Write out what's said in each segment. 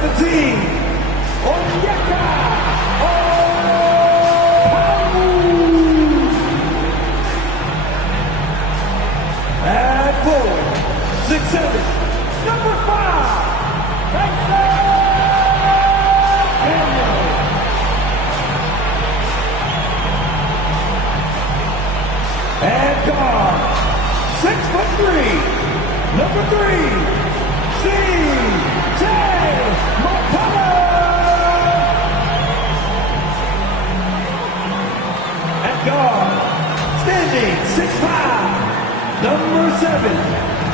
17, Onyeka at 4, 6, 7, number 5, and guard, 6'3", number 3, C.J. McCollum. At guard, standing 6'5", number 7,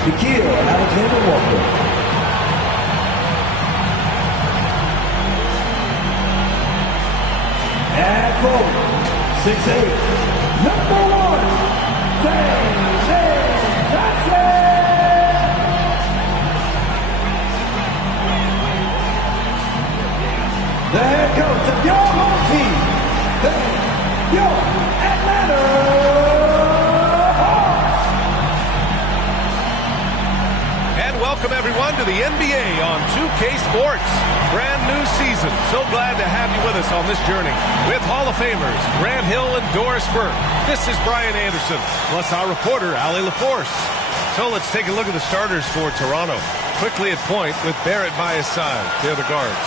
Tebyous Alexander Walker. At 4, 6'8", number 1, the head coach of your home team, your Atlanta Hawks. And welcome everyone to the NBA on 2K Sports. Brand new season. So glad to have you with us on this journey. With Hall of Famers Grant Hill and Doris Burke. This is Brian Anderson, plus our reporter, Allie LaForce. So let's take a look at the starters for Toronto. Quickly at point with Barrett by his side. They're the guards.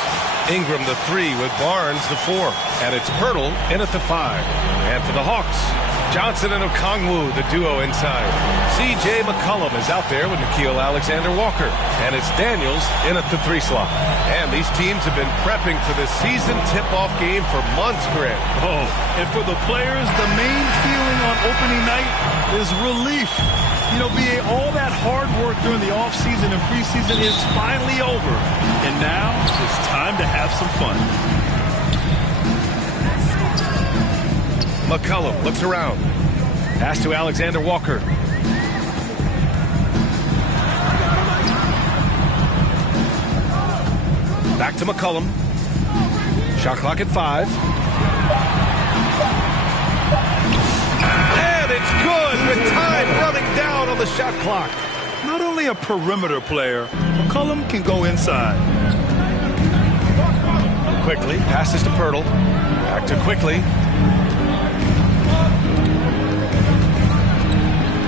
Ingram the 3 with Barnes the 4. And it's Pirtle in at the 5. And for the Hawks, Johnson and Okongwu, the duo inside. C.J. McCollum is out there with Nickeil Alexander-Walker. And it's Daniels in at the 3 slot. And these teams have been prepping for this season tip-off game for months, Grant. Oh, and for the players, the main feeling on opening night is relief. You know, BA, all that hard work during the offseason and preseason is finally over. And now it's time to have some fun. McCollum looks around. Pass to Alexander Walker. Back to McCollum. Shot clock at 5. And it's good with time running down on the shot clock. Not only a perimeter player, McCollum can go inside. Quickly passes to Pirtle. Back to Quickly.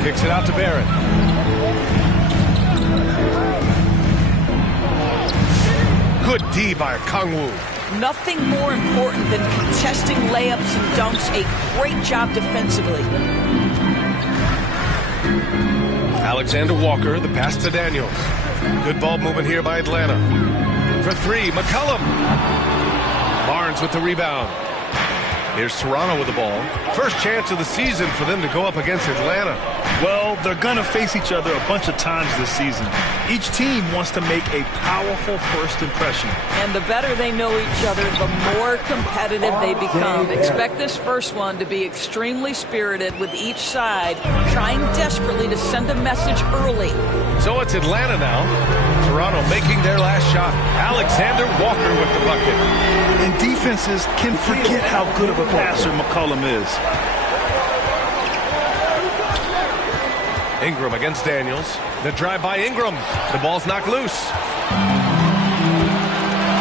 Kicks it out to Barrett. Good D by Okongwu. Nothing more important than contesting layups and dunks. A great job defensively. Alexander Walker, the pass to Daniels. Good ball movement here by Atlanta. For 3, McCollum. Barnes with the rebound. Here's Toronto with the ball. First chance of the season for them to go up against Atlanta. Well, they're going to face each other a bunch of times this season. Each team wants to make a powerful first impression. And the better they know each other, the more competitive they become. Expect this first one to be extremely spirited, with each side trying desperately to send a message early. So it's Atlanta now. Toronto making their last shot. Alexander Walker with the bucket. And defenses can forget how good of a passer McCollum is. Ingram against Daniels. The drive by Ingram. The ball's knocked loose.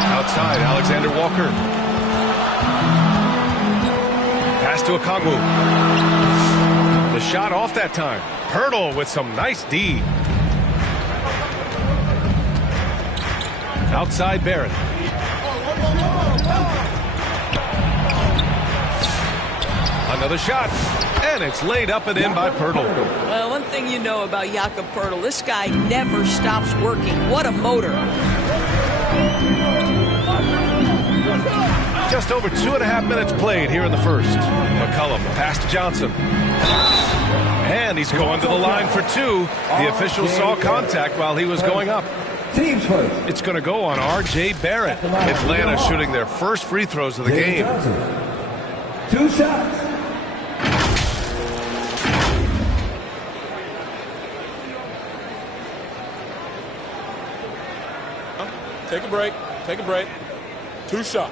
Outside, Alexander Walker. Pass to Okongwu. The shot off that time. Pirtle with some nice D. Outside Barrett. Another shot. And it's laid up and in by Pirtle. Well, one thing you know about Jakob Pirtle, this guy never stops working. What a motor. Just over 2.5 minutes played here in the first. McCollum, pass to Johnson. And he's going to the line for 2. The official saw contact while he was going up. Teams first. It's going to go on R.J. Barrett. Atlanta shooting their first free throws of the game. 2 shots. Take a break. Take a break. 2 shots.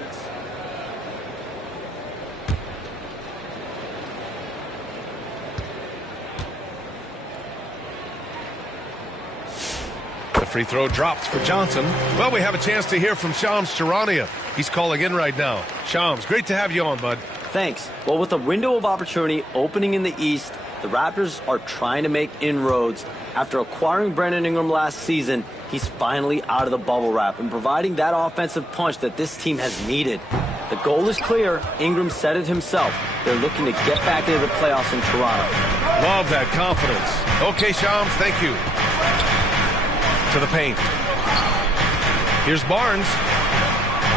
The free throw drops for Johnson. Well, we have a chance to hear from Shams Charania. He's calling in right now. Shams, great to have you on, bud. Thanks. Well, with a window of opportunity opening in the East, the Raptors are trying to make inroads. After acquiring Brandon Ingram last season, he's finally out of the bubble wrap and providing that offensive punch that this team has needed. The goal is clear. Ingram said it himself. They're looking to get back into the playoffs in Toronto. Love that confidence. Okay, Shams, thank you. To the paint. Here's Barnes.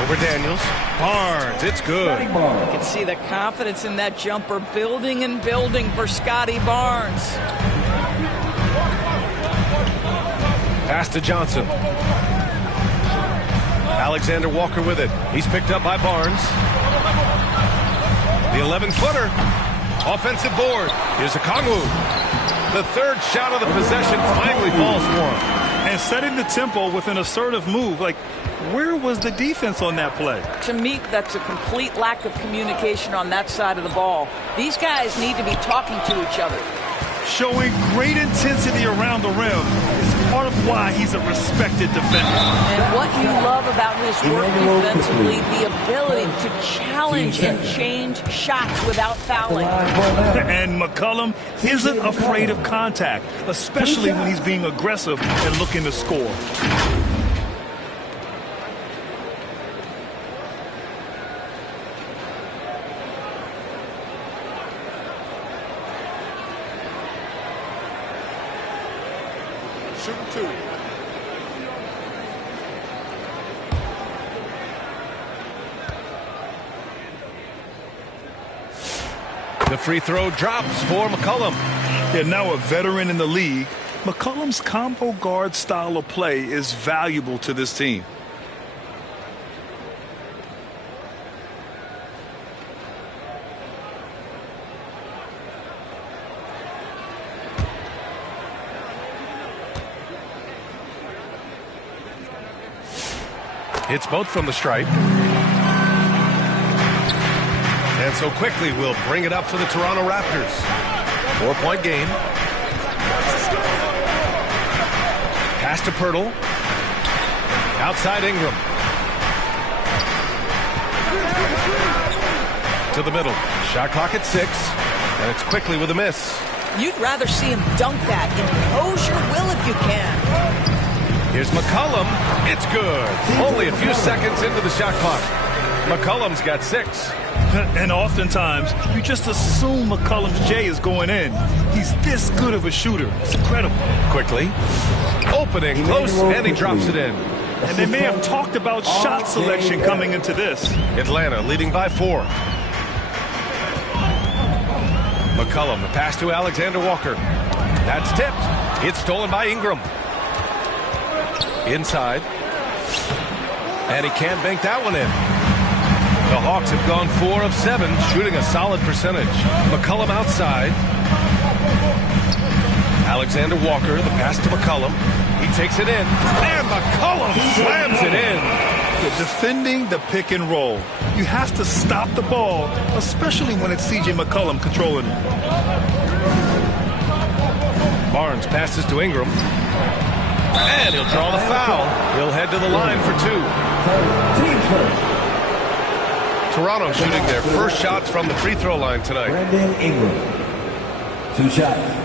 Over Daniels. Barnes, it's good. You can see the confidence in that jumper building and building for Scotty Barnes. Pass to Johnson. Alexander Walker with it. He's picked up by Barnes. The 11-footer. Offensive board. Here's Okongwu. The third shot of the possession finally falls for him. And setting the tempo with an assertive move. Like, where was the defense on that play? To me, that's a complete lack of communication on that side of the ball. These guys need to be talking to each other. Showing great intensity around the rim is part of why he's a respected defender. And what you love about his work defensively, the ability to challenge and change shots without fouling. And McCollum isn't afraid of contact, especially when he's being aggressive and looking to score. Shooting two. The free throw drops for McCollum. Yeah, now a veteran in the league, McCollum's combo guard style of play is valuable to this team. Hits both from the stripe. And so quickly we'll bring it up for the Toronto Raptors. 4-point game. Pass to Pirtle. Outside Ingram. To the middle. Shot clock at 6. And it's quickly with a miss. You'd rather see him dunk that. Impose your will if you can. Here's McCollum. It's good. Only a few seconds into the shot clock. McCollum's got 6. And oftentimes, you just assume McCollum's J is going in. He's this good of a shooter. It's incredible. Quickly. Opening close, and he drops it in. And they may have talked about shot selection coming into this. Atlanta leading by 4. McCollum, the pass to Alexander Walker. That's tipped. It's stolen by Ingram. Inside. And he can't bank that one in. The Hawks have gone 4 of 7, shooting a solid percentage. McCollum outside. Alexander Walker, the pass to McCollum. He takes it in. And McCollum slams it in. Defending the pick and roll. You have to stop the ball, especially when it's C.J. McCollum controlling it. Barnes passes to Ingram. And he'll draw the foul. He'll head to the line for 2. Team first. Toronto shooting their first shots from the free throw line tonight. Brandon Ingram. 2 shots.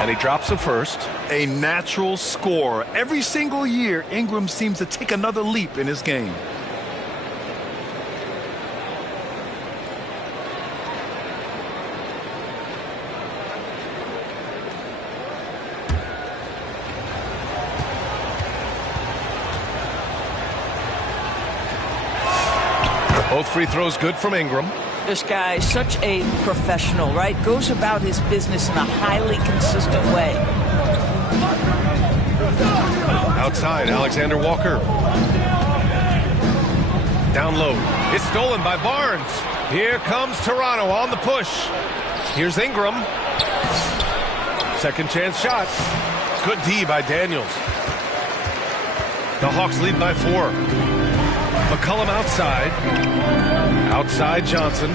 And he drops it first. A natural scorer. Every single year, Ingram seems to take another leap in his game. Both free throws good from Ingram. This guy is such a professional, right? Goes about his business in a highly consistent way. Outside, Alexander Walker. Down low. It's stolen by Barnes. Here comes Toronto on the push. Here's Ingram. Second chance shot. Good D by Daniels. The Hawks lead by 4. McCollum outside. Outside Johnson.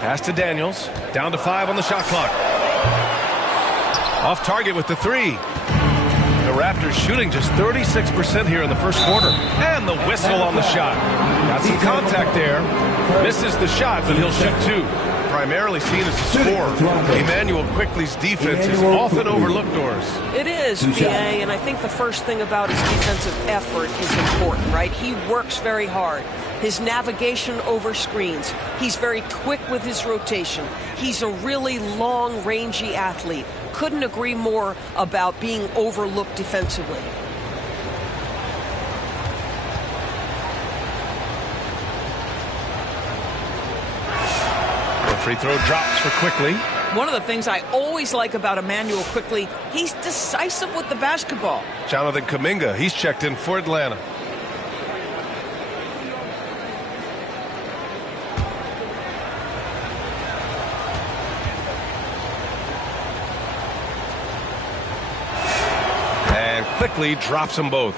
Pass to Daniels. Down to 5 on the shot clock. Off target with the 3. The Raptors shooting just 36% here in the first quarter. And the whistle on the shot. Got some contact there. Misses the shot, but he'll shoot 2. Primarily seen as a scorer, Immanuel Quickley's defense is often overlooked, Doris. It is, B.A., and I think the first thing about his defensive effort is important, right? He works very hard. His navigation over screens. He's very quick with his rotation. He's a really long, rangy athlete. Couldn't agree more about being overlooked defensively. Free throw drops for Quickley. One of the things I always like about Immanuel Quickley, he's decisive with the basketball. Jonathan Kuminga, he's checked in for Atlanta. And Quickley drops them both.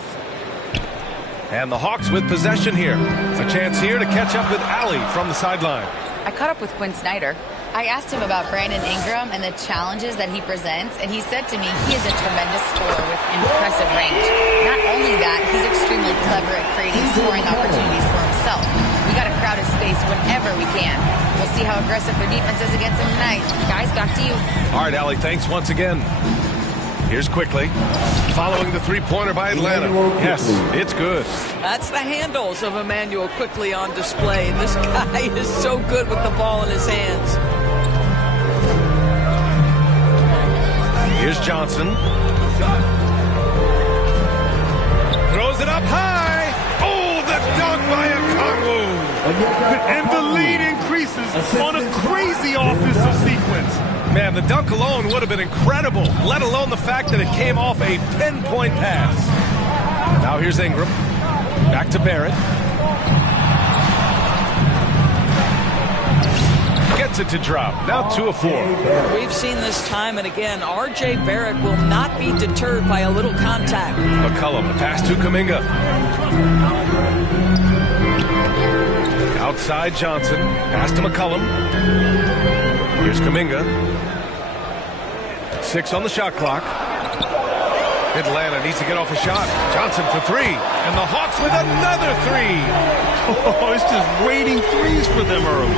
And the Hawks with possession here. A chance here to catch up with Allie from the sideline. I caught up with Quinn Snyder. I asked him about Brandon Ingram and the challenges that he presents, and he said to me he is a tremendous scorer with impressive range. Not only that, he's extremely clever at creating scoring opportunities for himself. We got to crowd his space whenever we can. We'll see how aggressive their defense is against him tonight. Guys, back to you. All right, Allie, thanks once again. Here's Quickley, following the three-pointer by Atlanta. Yes, it's good. That's the handles of Immanuel Quickley on display. This guy is so good with the ball in his hands. Here's Johnson. Throws it up high. Oh, the dunk by Okongwu. And the lead increases on a crazy offensive sequence. Man, the dunk alone would have been incredible, let alone the fact that it came off a pinpoint pass. Now here's Ingram. Back to Barrett. Gets it to drop. Now 2 of 4. We've seen this time and again. R.J. Barrett will not be deterred by a little contact. McCollum, pass to Kuminga. Outside Johnson. Pass to McCollum. Here's Kuminga. 6 on the shot clock. Atlanta needs to get off a shot. Johnson for 3. And the Hawks with another 3. Oh, it's just waiting threes for them early.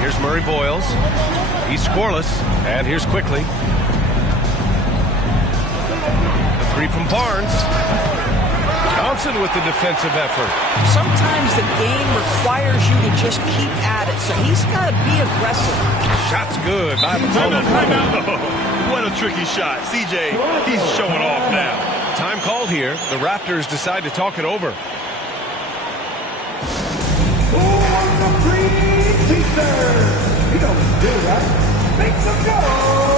Here's Murray Boyles. He's scoreless. And here's Quickley. The 3 from Barnes. Johnson with the defensive effort. Sometimes the game requires you to just keep at it, so he's got to be aggressive. Shot's good by McCollum. What a tricky shot. CJ, he's showing off now. Time called here. The Raptors decide to talk it over. Who wants a free t-shirt? You know what to do, right? Make some noise!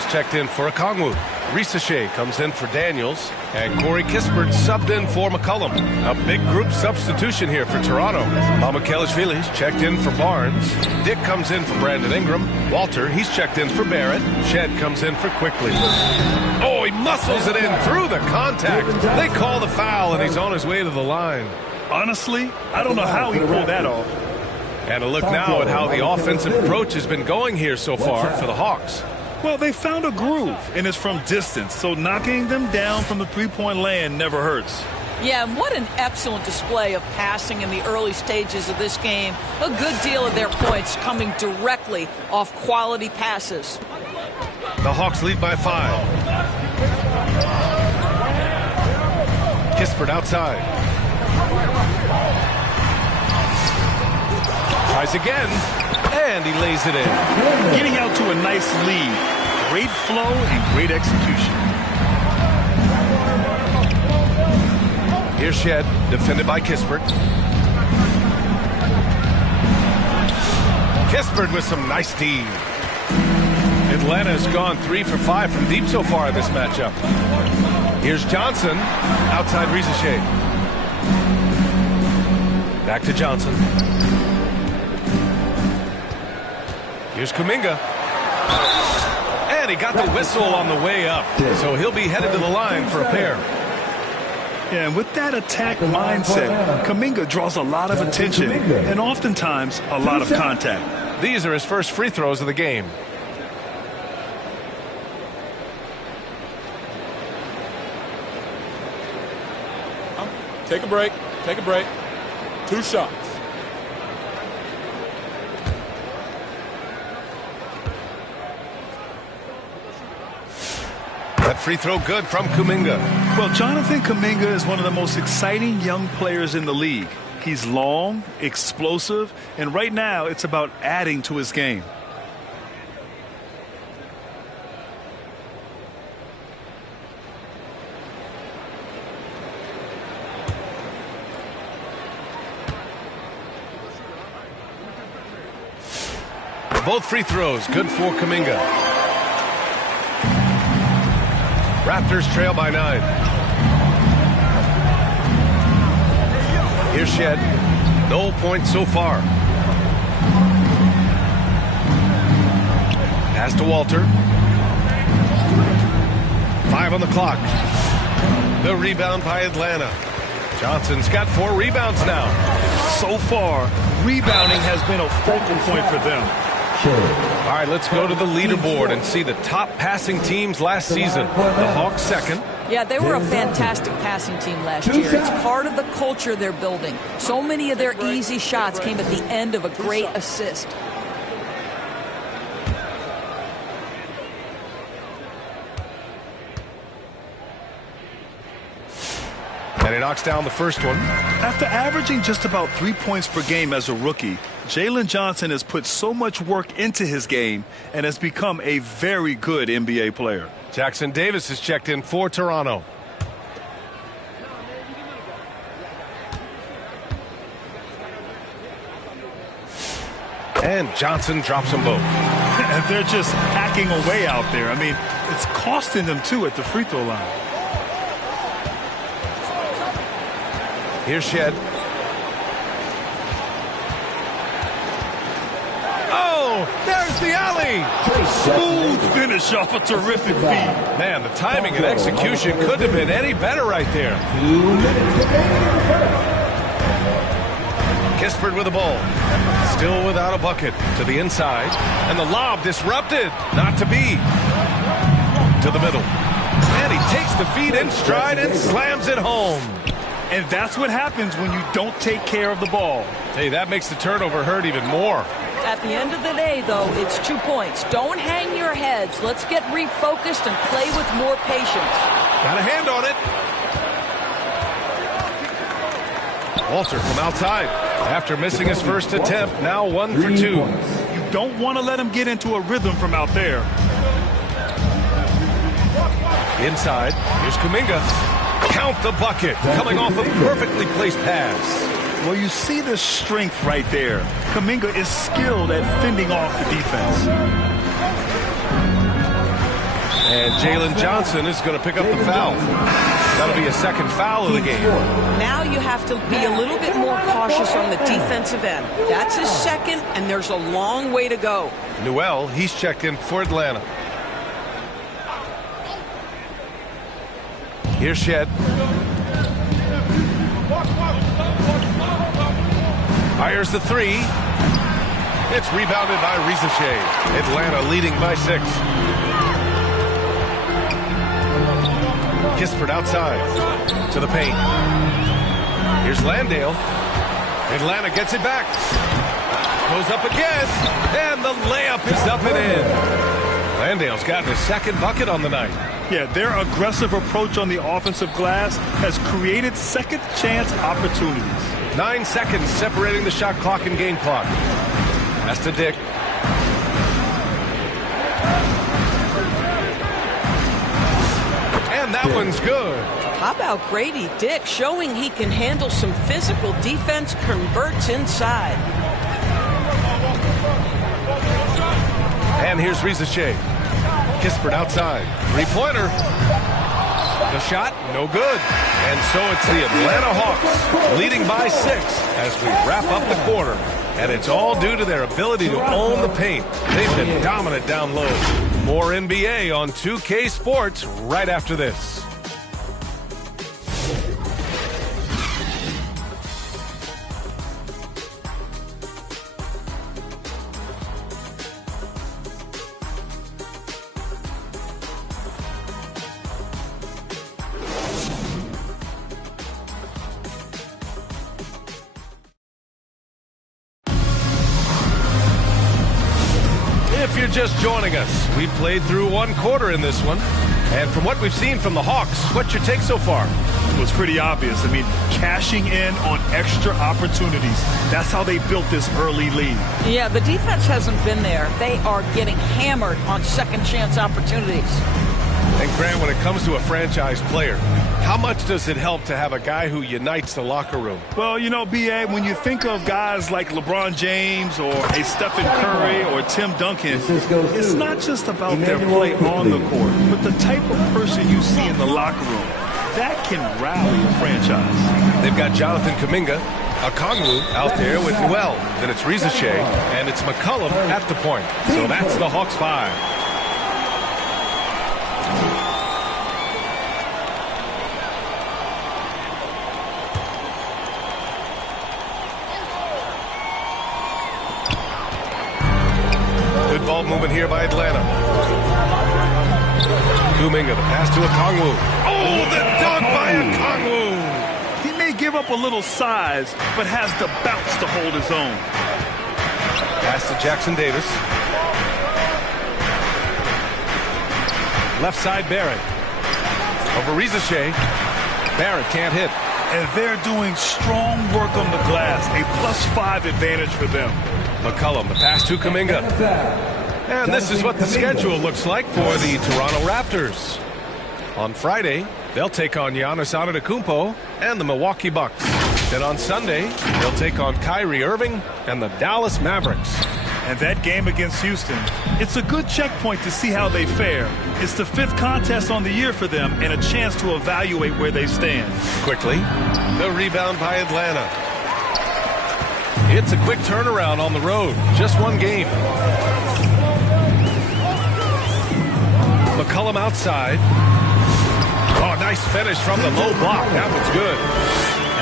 Tebyous checked in for Okongwu. Risache comes in for Daniels. And Corey Kispert subbed in for McCullum. A big group substitution here for Toronto. Mamakelishvili's checked in for Barnes. Dick comes in for Brandon Ingram. Walter, he's checked in for Barrett. Shed comes in for Quickly. Oh, he muscles it in through the contact. They call the foul, and he's on his way to the line. Honestly, I don't know how he pulled that off. And a look now at how the offensive approach has been going here so far for the Hawks. Well, they found a groove, and it's from distance, so knocking them down from the three-point land never hurts. Yeah, and what an excellent display of passing in the early stages of this game. A good deal of their points coming directly off quality passes. The Hawks lead by 5. Kispert outside. Tries again, and he lays it in. Getting out to a nice lead. Great flow and great execution. Here's Shed, defended by Kispert. Kispert with some nice D. Atlanta has gone 3 for 5 from deep so far in this matchup. Here's Johnson, outside Risache. Back to Johnson. Here's Kuminga. And he got the whistle on the way up. So he'll be headed to the line for a pair. Yeah, and with that attack mindset, Kuminga draws a lot of attention and oftentimes a lot of contact. These are his first free throws of the game. Take a break. Take a break. 2 shots. That free throw good from Kuminga. Well, Jonathan Kuminga is one of the most exciting young players in the league. He's long, explosive, and right now it's about adding to his game. Both free throws good for Kuminga. Raptors trail by 9. Here's Shed. No points so far. Pass to Walter. 5 on the clock. The rebound by Atlanta. Johnson's got 4 rebounds now. So far, rebounding has been a focal point for them. All right, let's go to the leaderboard and see the top passing teams last season. The Hawks second. Yeah, they were a fantastic passing team last year. It's part of the culture they're building. So many of their easy shots came at the end of a great assist. And he knocks down the first one. After averaging just about 3 points per game as a rookie, Jalen Johnson has put so much work into his game and has become a very good NBA player. Jackson Davis has checked in for Toronto. And Johnson drops them both. And they're just hacking away out there. I mean, it's costing them too at the free throw line. Here's Shed. Oh, there's the alley. Smooth finish off a terrific feed. Man, the timing and execution couldn't have been any better right there. Kispert with the ball. Still without a bucket. To the inside. And the lob disrupted. Not to be. To the middle. And he takes the feed in stride and slams it home. And that's what happens when you don't take care of the ball. Hey, that makes the turnover hurt even more. At the end of the day, though, it's 2 points. Don't hang your heads. Let's get refocused and play with more patience. Got a hand on it. Walter from outside. After missing his first attempt, now 1 for 2. You don't want to let him get into a rhythm from out there. Inside, here's Kuminga. Count the bucket, coming off a perfectly placed pass. Well, you see the strength right there. Kuminga is skilled at fending off the defense. And Jalen Johnson is going to pick up the foul. That'll be a second foul of the game. Now you have to be a little bit more cautious on the defensive end. That's his second, and there's a long way to go. Newell, he's checked in for Atlanta. Here's Shed. Fires the three. It's rebounded by Rizichet. Atlanta leading by 6. Kispert outside to the paint. Here's Landale. Atlanta gets it back. Goes up again. And the layup is up and in. Landale's gotten his second bucket on the night. Yeah, their aggressive approach on the offensive glass has created second chance opportunities. 9 seconds separating the shot clock and game clock. Pass to Dick. And that one's good. How about Grady Dick showing he can handle some physical defense, converts inside. And here's Rizichet. Kispert outside. Three-pointer. The shot, no good. And so it's the Atlanta Hawks leading by 6 as we wrap up the quarter. And it's all due to their ability to own the paint. They've been dominant down low. More NBA on 2K Sports right after this. If you're just joining us, we played through one quarter in this one. And from what we've seen from the Hawks, what's your take so far? It was pretty obvious. I mean, cashing in on extra opportunities. That's how they built this early lead. Yeah, the defense hasn't been there. They are getting hammered on second chance opportunities. And Grant, when it comes to a franchise player, how much does it help to have a guy who unites the locker room? Well, you know, B.A., when you think of guys like LeBron James or a Stephen Curry or Tim Duncan, it's not just about their play on the court, but the type of person you see in the locker room. That can rally a franchise. They've got Jonathan Kuminga, Okongwu out there with Newell. Then it's Rizichet, and it's McCollum at the point. So that's the Hawks 5. Good ball movement here by Atlanta. Kuminga, the pass to Okongwu. Oh, the dunk by Okongwu! He may give up a little size, but has the bounce to hold his own. Pass to Jackson Davis. Left side, Barrett. Over Rizichet. Barrett can't hit. And they're doing strong work on the glass. A +5 advantage for them. McCollum, the pass to Kuminga. And this is what the schedule looks like for the Toronto Raptors. On Friday, they'll take on Giannis Antetokounmpo and the Milwaukee Bucks. Then on Sunday, they'll take on Kyrie Irving and the Dallas Mavericks. And that game against Houston, it's a good checkpoint to see how they fare. It's the 5th contest on the year for them and a chance to evaluate where they stand. Quickly, the rebound by Atlanta. It's a quick turnaround on the road. Just one game. McCollum outside. Oh, nice finish from the low block. That one's good.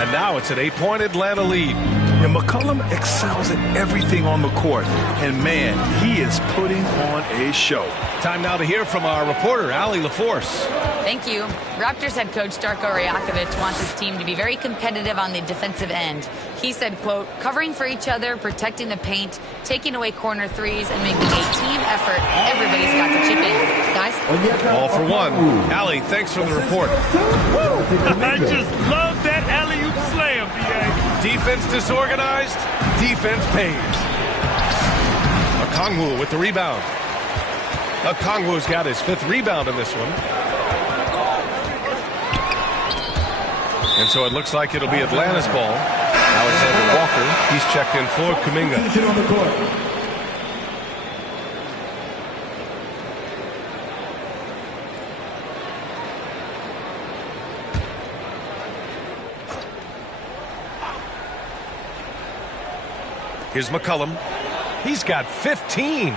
And now it's an 8-point Atlanta lead. And McCollum excels at everything on the court. And, man, he is putting on a show. Time now to hear from our reporter, Allie LaForce. Thank you. Raptors head coach Darko Rajakovic wants his team to be very competitive on the defensive end. He said, quote, covering for each other, protecting the paint, taking away corner threes, and making a team effort. Everybody's got to chip in. Guys? All for one. Allie, thanks for the report. I just love that alley-oop slam, B.A. Defense disorganized, defense pays. Okongwu with the rebound. Okongwu's got his 5th rebound in this one. And so it looks like it'll be Atlanta's ball. Alexander Walker, he's checked in for Kuminga. Here's McCollum. He's got 15.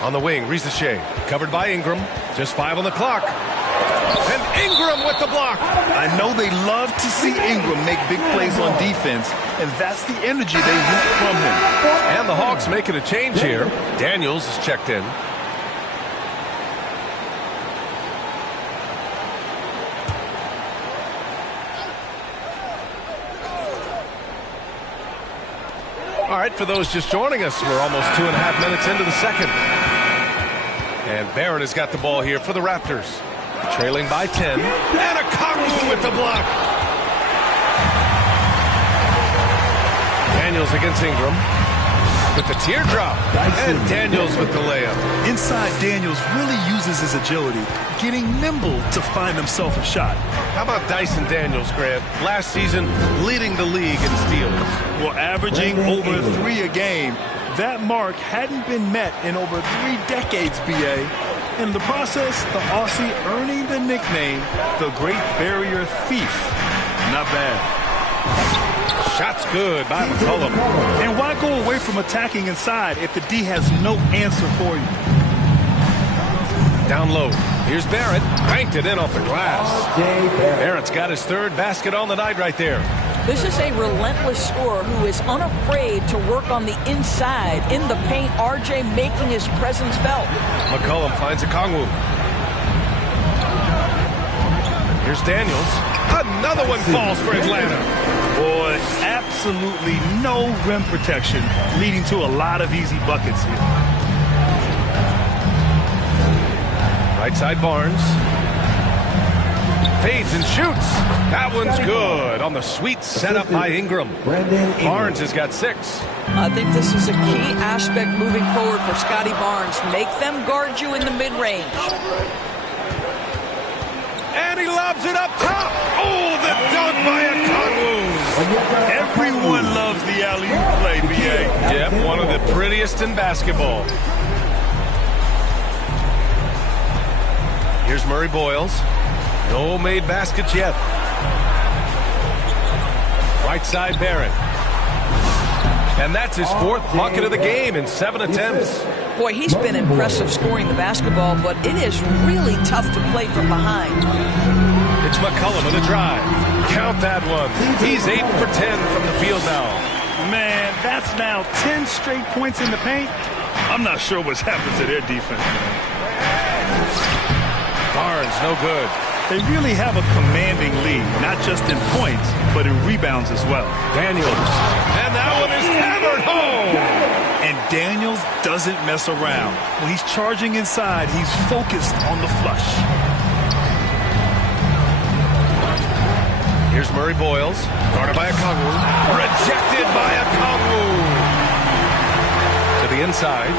On the wing, Ricochet, covered by Ingram. Just 5 on the clock. And Ingram with the block. I know they love to see Ingram make big plays on defense, and that's the energy they want from him. And the Hawks making a change here. Daniels is checked in. All right, for those just joining us, we're almost 2.5 minutes into the second. And Barrett has got the ball here for the Raptors. Trailing by 10. And a Kongwu with the block. Daniels against Ingram. With the teardrop. And Daniels with the layup. Inside, Daniels really uses his agility, getting nimble to find himself a shot. How about Dyson Daniels, Grant? Last season, leading the league in steals. Well, averaging over 3 a game. That mark hadn't been met in over 3 decades, B.A. In the process, the Aussie earning the nickname, the Great Barrier Thief. Not bad. Shot's good by McCollum. And why go away from attacking inside if the D has no answer for you? Down low. Here's Barrett. Banked it in off the glass. Barrett's got his 3rd basket on the night right there. This is a relentless scorer who is unafraid to work on the inside. In the paint, RJ making his presence felt. McCollum finds a Kongwu. Here's Daniels. Another one falls for Atlanta. Boy, absolutely no rim protection, leading to a lot of easy buckets here. Right side Barnes. Fades and shoots. That one's good on the sweet setup by Ingram. Barnes has got 6. I think this is a key aspect moving forward for Scotty Barnes. Make them guard you in the mid-range. And he lobs it up top. Oh, the dunk by a Kongwu. Everyone loves the alley-oop play, B.A. Yep, one of the prettiest in basketball. Here's Murray Boyles. No made baskets yet. Right side Barrett. And that's his 4th bucket of the game in 7 attempts. Boy, he's been impressive scoring the basketball, but it is really tough to play from behind. It's McCollum with a drive. Count that one. He's 8 for 10 from the field now. Man, that's now 10 straight points in the paint. I'm not sure what's happened to their defense, man. Barnes, no good. They really have a commanding lead, not just in points, but in rebounds as well. Daniels. And that one is hammered home. And Daniels doesn't mess around. When he's charging inside, he's focused on the flush. Here's Murray Boyles. Guarded by a Kongwu. Rejected by a Kongwu. To the inside.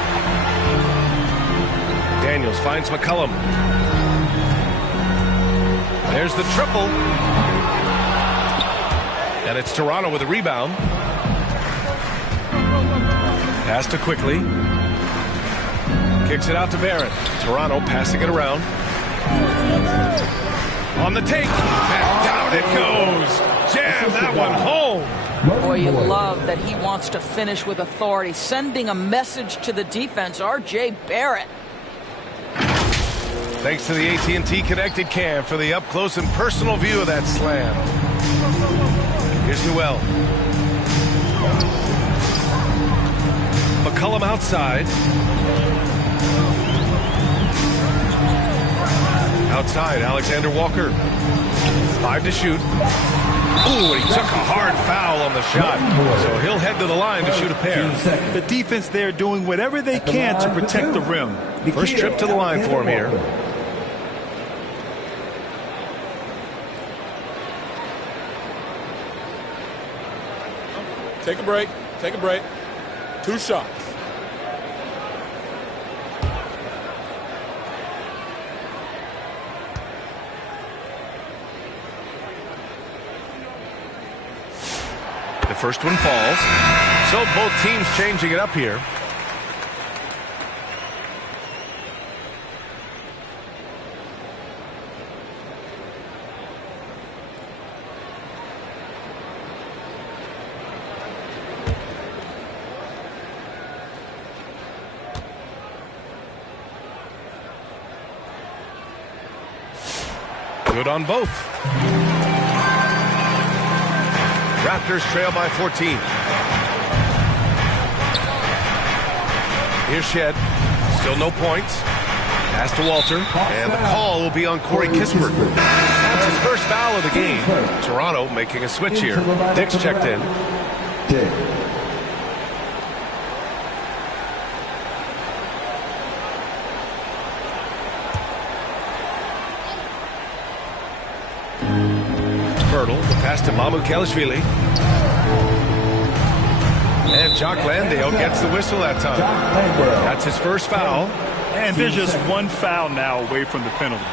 Daniels finds McCollum. There's the triple. And it's Toronto with a rebound. Pass to Quickly. Kicks it out to Barrett. Toronto passing it around. On the take. And down it goes. Jam that one home. Boy, you love that he wants to finish with authority, sending a message to the defense. R.J. Barrett. Thanks to the AT&T Connected Cam for the up-close and personal view of that slam. Here's Newell. McCollum outside. Outside, Alexander Walker. 5 to shoot. Ooh, he took a hard foul on the shot. So he'll head to the line to shoot a pair. The defense there doing whatever they can to protect the rim. First trip to the line for him here. Take a break. Take a break. 2 shots. The first one falls. So both teams changing it up here. Good on both. Raptors trail by 14. Here's Shed. Still no points. Pass to Walter. And the call will be on Corey Kispert. That's his first foul of the game. Toronto making a switch here. Dick's checked in. Dick. Pirtle, the pass to Mamu Kelishvili. And Jock Landale gets the whistle that time. That's his first foul. And there's just one foul now away from the penalty.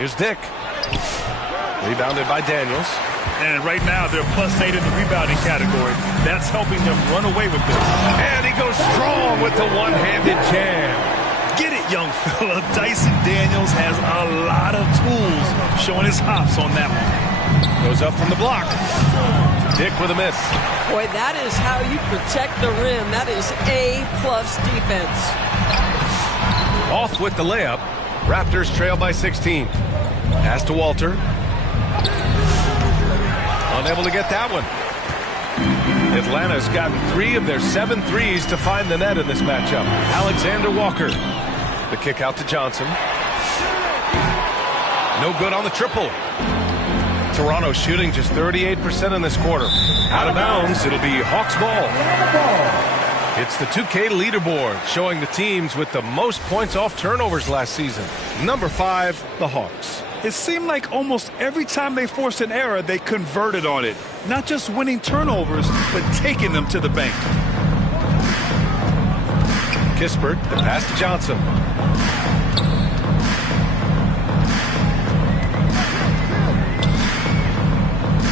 Here's Dick. Rebounded by Daniels. And right now they're +8 in the rebounding category. That's helping them run away with this. And he goes strong with the one-handed jam. Get it, young fella. Dyson Daniels has a lot of tools, showing his hops on that one. Goes up from the block. Dick with a miss. Boy, that is how you protect the rim. That is A+ defense. Off with the layup. Raptors trail by 16. Pass to Walter. Unable to get that one. Atlanta's gotten 3 of their 7 threes to find the net in this matchup. Alexander Walker. The kick out to Johnson. No good on the triple. Toronto shooting just 38% in this quarter. Out of bounds, it'll be Hawks ball. It's the 2K leaderboard showing the teams with the most points off turnovers last season. Number 5, the Hawks. It seemed like almost every time they forced an error, they converted on it. Not just winning turnovers, but taking them to the bank. Kispert, the pass to Johnson.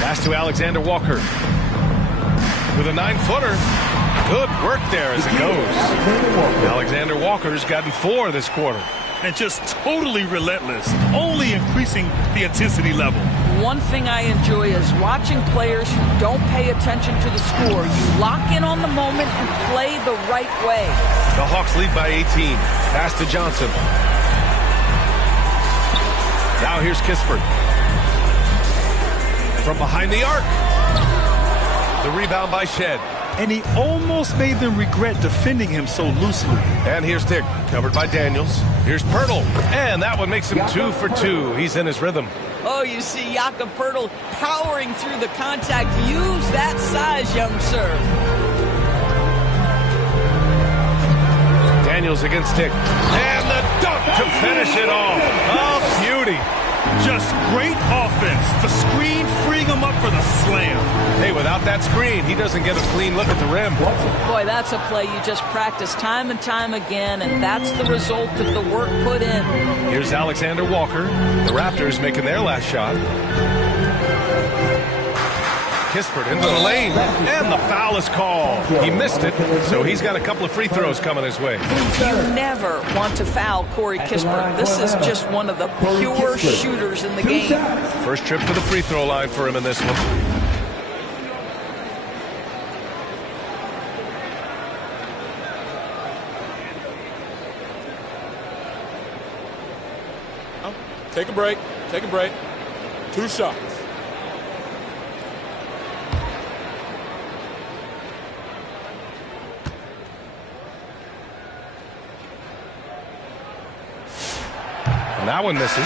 Pass to Alexander Walker. With a 9-footer. Good work there as it goes. Alexander Walker's gotten 4 this quarter. And just totally relentless, only increasing the intensity level. One thing I enjoy is watching players who don't pay attention to the score. You lock in on the moment and play the right way. The Hawks lead by 18. Pass to Johnson. Now here's Kispert. From behind the arc. The rebound by Shed. And he almost made them regret defending him so loosely. And here's Dick, covered by Daniels. Here's Pirtle, and that one makes him 2 for 2. He's in his rhythm. Oh, you see Jakob Pirtle powering through the contact. Use that size, young sir. Daniels against Dick. And the dunk to finish it off. Oh, beauty. Just great offense. The screen freeing him up for the slam. Hey, without that screen, he doesn't get a clean look at the rim. Boy, that's a play you just practice time and time again, and that's the result of the work put in. Here's Alexander Walker. The Raptors making their last shot. Kispert into the lane, and the foul is called. He missed it, so he's got a couple of free throws coming his way. You never want to foul Corey Kispert. This is just one of the pure shooters in the game. First trip to the free throw line for him in this one. Take a break. Take a break. 2 shots. And that one misses.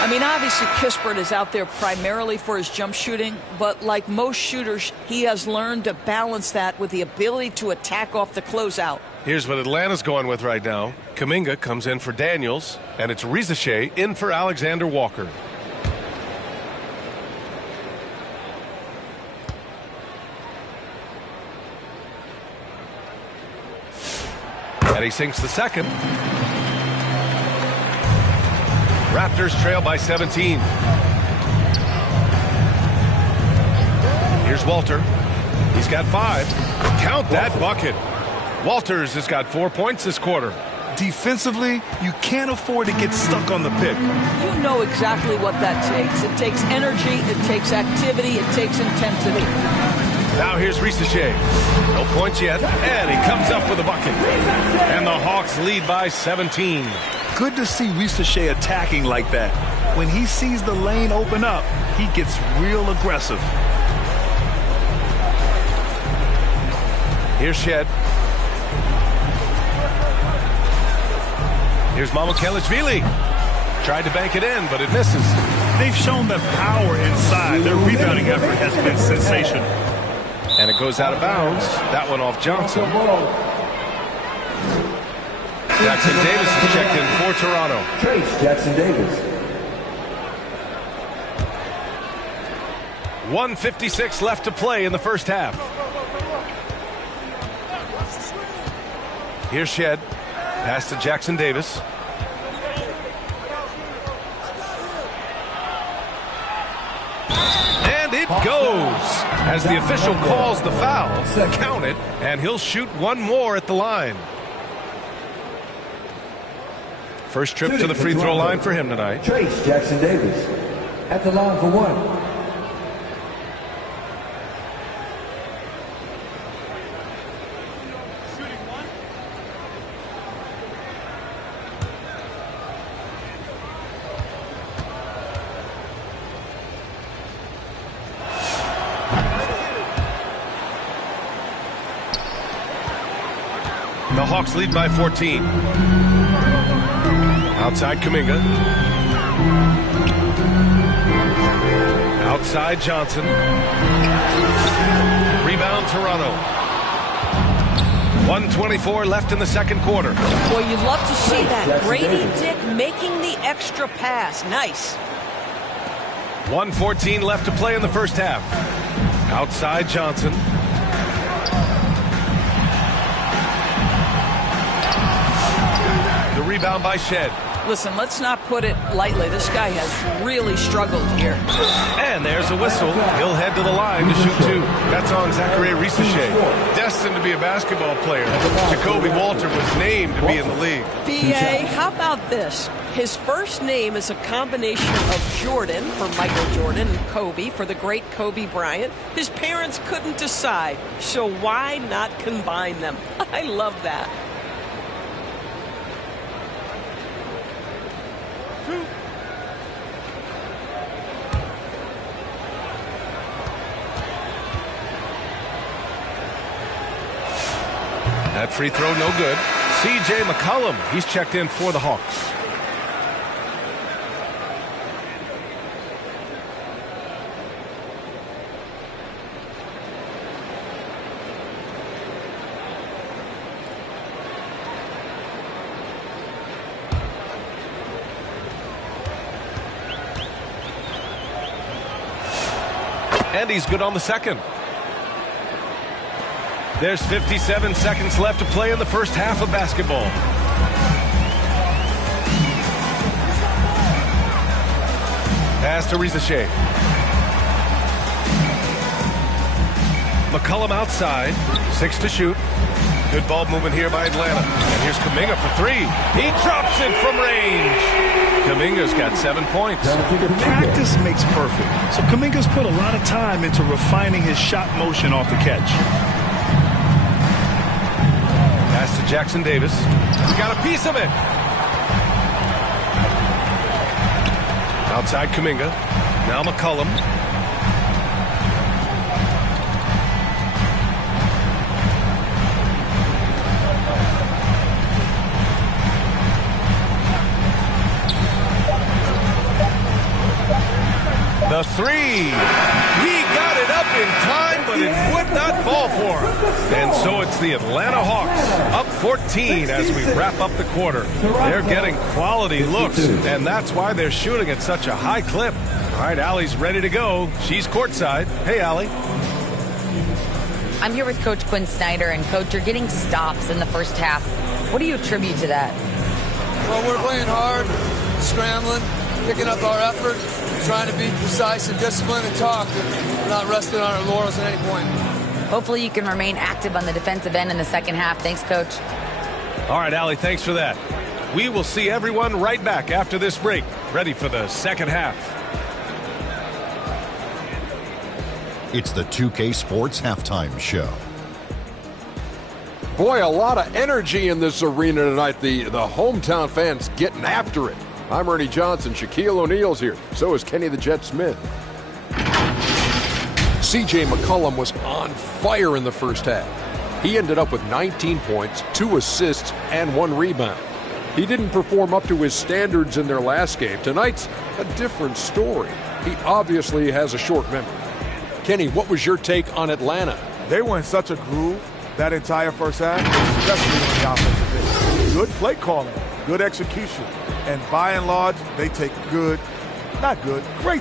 I mean, obviously, Kispert is out there primarily for his jump shooting, but like most shooters, he has learned to balance that with the ability to attack off the closeout. Here's what Atlanta's going with right now. Kuminga comes in for Daniels, and it's Rizachet in for Alexander Walker. And he sinks the second. Raptors trail by 17. Here's Walter. He's got 5. Count that bucket. Walters has got 4 points this quarter. Defensively, you can't afford to get stuck on the pick. You know exactly what that takes. It takes energy, it takes activity, it takes intensity. Now here's Ricochet. No points yet, and he comes up with a bucket. And the Hawks lead by 17. Good to see Ricochet attacking like that. When he sees the lane open up, he gets real aggressive. Here's Shed. Here's Mamukelashvili. Tried to bank it in, but it misses. They've shown that power inside. Their rebounding effort has been sensational. And it goes out of bounds. That one off Johnson. Jackson Davis is checked in for Toronto. Trace Jackson Davis. 1:56 left to play in the first half. Here's Shed. Pass to Jackson Davis. And it goes. As the official calls the foul, count it, and he'll shoot one more at the line. First trip to the free throw line for him tonight. Trace Jackson Davis at the line for one. The Hawks lead by 14. Outside Kuminga. Outside Johnson. Rebound Toronto. 1:24 left in the second quarter. Boy, you'd love to see that. Grady Dick making the extra pass. Nice. 1:14 left to play in the first half. Outside Johnson. The rebound by Shed. Listen, let's not put it lightly. This guy has really struggled here. And there's a whistle. He'll head to the line to shoot two. That's on Zachary Ricochet. Destined to be a basketball player, Jacoby Walter was named to be in the league. BA, how about this? His first name is a combination of Jordan for Michael Jordan and Kobe for the great Kobe Bryant. His parents couldn't decide, so why not combine them? I love that. That free throw no good. C.J. McCollum, he's checked in for the Hawks. And he's good on the second. There's 57 seconds left to play in the first half of basketball. Pass to Ricochet. McCollum outside. 6 to shoot. Good ball movement here by Atlanta. And here's Kuminga for three. He drops it from range. Kuminga's got 7 points. Practice makes perfect. So Kuminga's put a lot of time into refining his shot motion off the catch. Pass to Jackson Davis. He's got a piece of it. Outside Kuminga. Now McCollum. The three. He got it up in time, but it would not fall for him. And so it's the Atlanta Hawks up 14 as we wrap up the quarter. They're getting quality looks, and that's why they're shooting at such a high clip. All right, Allie's ready to go. She's courtside. Hey, Allie. I'm here with Coach Quinn Snyder, and Coach, you're getting stops in the first half. What do you attribute to that? Well, we're playing hard, scrambling, picking up our effort, trying to be precise and disciplined and talk. We're not resting on our laurels at any point. Hopefully you can remain active on the defensive end in the second half. Thanks, Coach. All right, Allie, thanks for that. We will see everyone right back after this break, ready for the second half. It's the 2K Sports Halftime Show. Boy, a lot of energy in this arena tonight. The hometown fans getting after it. I'm Ernie Johnson. Shaquille O'Neal's here. So is Kenny the Jet Smith. C.J. McCollum was on fire in the first half. He ended up with 19 points, 2 assists, and 1 rebound. He didn't perform up to his standards in their last game. Tonight's a different story. He obviously has a short memory. Kenny, what was your take on Atlanta? They were in such a groove that entire first half, especially on the offensive end. Good play calling, good execution, and by and large, they take great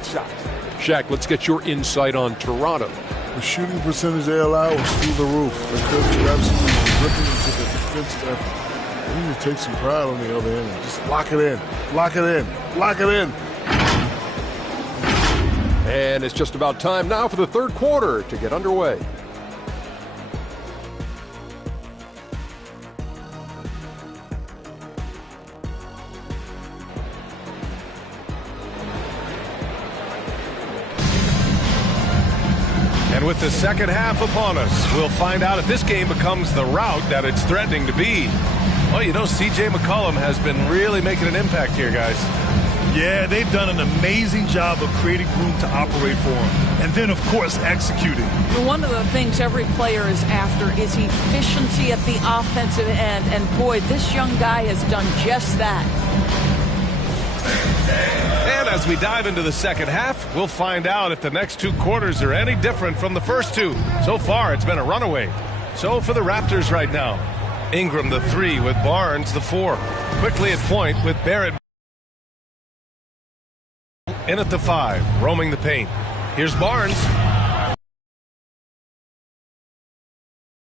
shots. Shaq, let's get your insight on Toronto. The shooting percentage they allowed was through the roof. They could absolutely ripping into the defensive effort. They need to take some pride on the other end and just lock it in, lock it in, lock it in. And it's just about time now for the third quarter to get underway. And with the second half upon us, we'll find out if this game becomes the rout that it's threatening to be. Well, you know, C.J. McCollum has been really making an impact here, guys. Yeah, they've done an amazing job of creating room to operate for him. And then, of course, executing. One of the things every player is after is efficiency at the offensive end. And, boy, this young guy has done just that. And as we dive into the second half, we'll find out if the next 2 quarters are any different from the first 2. So far, it's been a runaway. So for the Raptors right now, Ingram the 3 with Barnes the 4. Quickly at point with Barrett in at the 5, roaming the paint. Here's Barnes.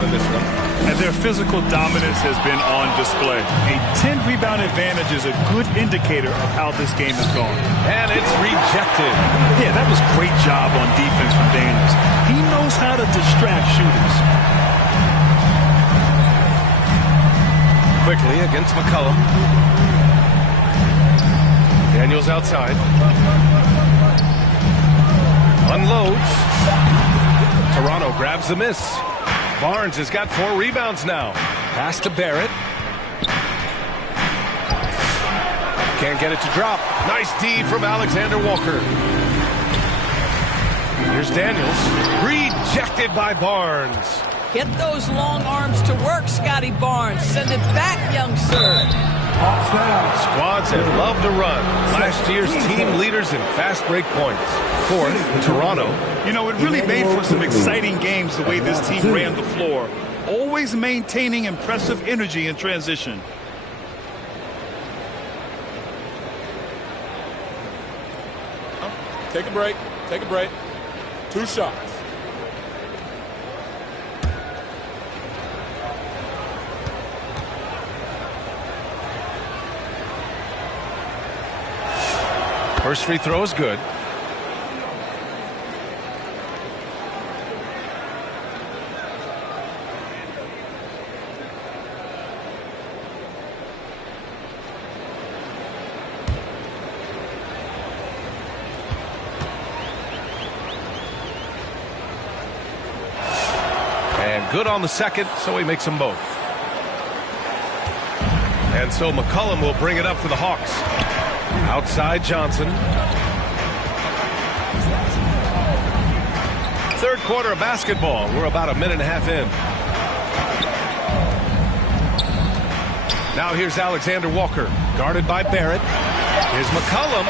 This one. And their physical dominance has been on display. A 10-rebound advantage is a good indicator of how this game has gone. And it's rejected. Yeah, that was a great job on defense from Daniels. He knows how to distract shooters. Quickly against McCollum. Daniels outside. Unloads. Toronto grabs the miss. Barnes has got 4 rebounds now. Pass to Barrett. Can't get it to drop. Nice D from Alexander Walker. Here's Daniels. Rejected by Barnes. Get those long arms to work, Scotty Barnes. Send it back, young sir. Squads that love to run. Last year's team leaders in fast break points. 4th, Toronto. You know, it really made for some exciting games the way this team ran the floor. Always maintaining impressive energy in transition. Take a break. Take a break. 2 shots. First free throw is good. And good on the second, so he makes them both. And so McCollum will bring it up for the Hawks. Outside Johnson. Third quarter of basketball. We're about a minute and a half in. Now here's Alexander Walker, guarded by Barrett. Here's McCollum.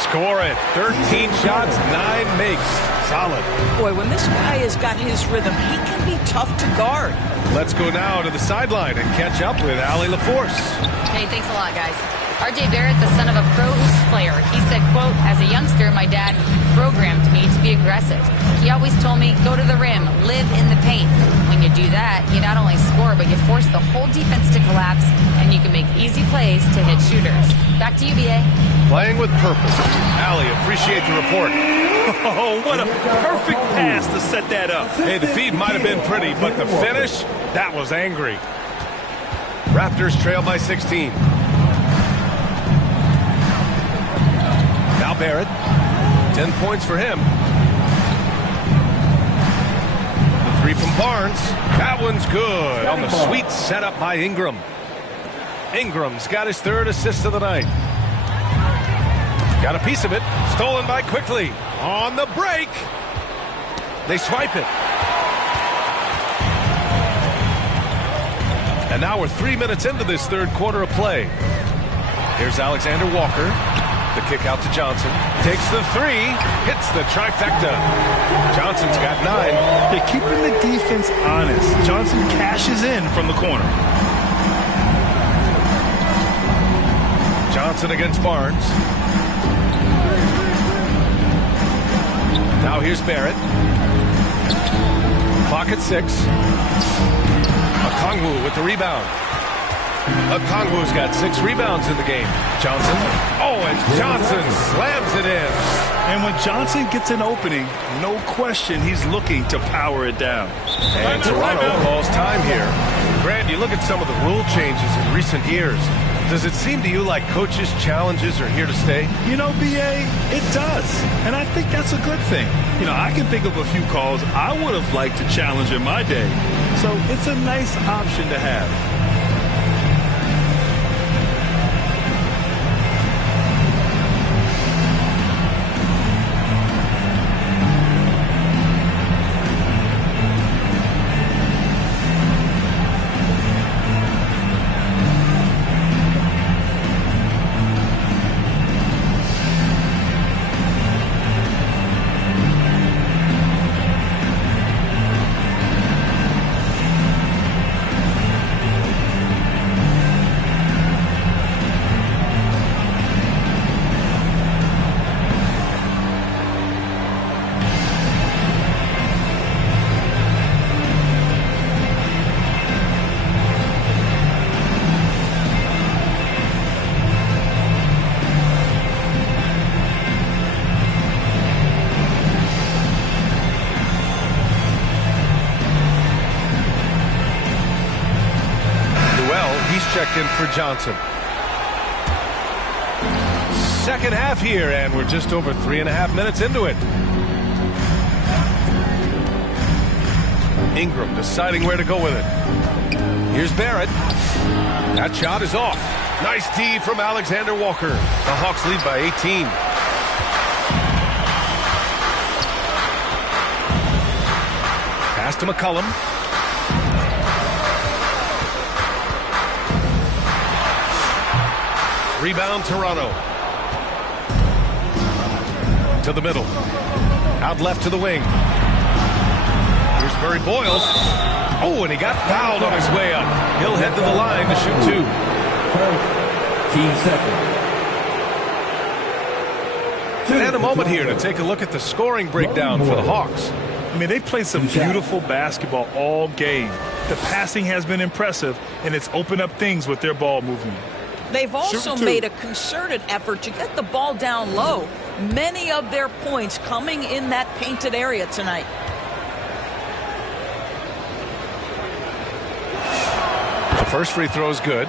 Score it. 13 shots, 9 makes. Solid. Boy, when this guy has got his rhythm, he can be tough to guard. Let's go now to the sideline and catch up with Allie LaForce. Hey, thanks a lot, guys. R.J. Barrett, the son of a pro hoops player, he said, quote, as a youngster, my dad programmed me to be aggressive. He always told me, go to the rim, live in the paint. When you do that, you not only score, but you force the whole defense to collapse, and you can make easy plays to hit shooters. Back to you, B.A. Playing with purpose. Allie, appreciate the report. Oh, what a perfect pass to set that up. Hey, the feed might have been pretty, but the finish, that was angry. Raptors trail by 16. Now Barrett, 10 points for him. Three from Barnes. That one's good on the sweet setup by Ingram. Ingram's got his third assist of the night. Got a piece of it. Stolen by Quickly. On the break. They swipe it. And now we're 3 minutes into this third quarter of play. Here's Alexander Walker. The kick out to Johnson. Takes the three. Hits the trifecta. Johnson's got 9. They're keeping the defense honest. Johnson cashes in from the corner. Johnson against Barnes. Now here's Barrett. Clock at 6. Okongwu with the rebound. Okongwu's got 6 rebounds in the game. Johnson. Oh, and Johnson slams it in. And when Johnson gets an opening, no question he's looking to power it down. And Toronto calls time here. Grant, you look at some of the rule changes in recent years. Does it seem to you like coaches' challenges are here to stay? You know, B.A., it does. And I think that's a good thing. You know, I can think of a few calls I would have liked to challenge in my day. So it's a nice option to have. Checked in for Johnson. Second half here, and we're just over 3.5 minutes into it. Ingram deciding where to go with it. Here's Barrett. That shot is off. Nice D from Alexander Walker. The Hawks lead by 18. Pass to McCollum. Rebound, Toronto. To the middle. Out left to the wing. Here's Murray Boyles. Oh, and he got fouled on his way up. He'll head to the line to shoot 2. Team second. And a moment here to take a look at the scoring breakdown for the Hawks. I mean, they've played some beautiful basketball all game. The passing has been impressive, and it's opened up things with their ball movement. They've also made a concerted effort to get the ball down low. Many of their points coming in that painted area tonight. The first free throw is good.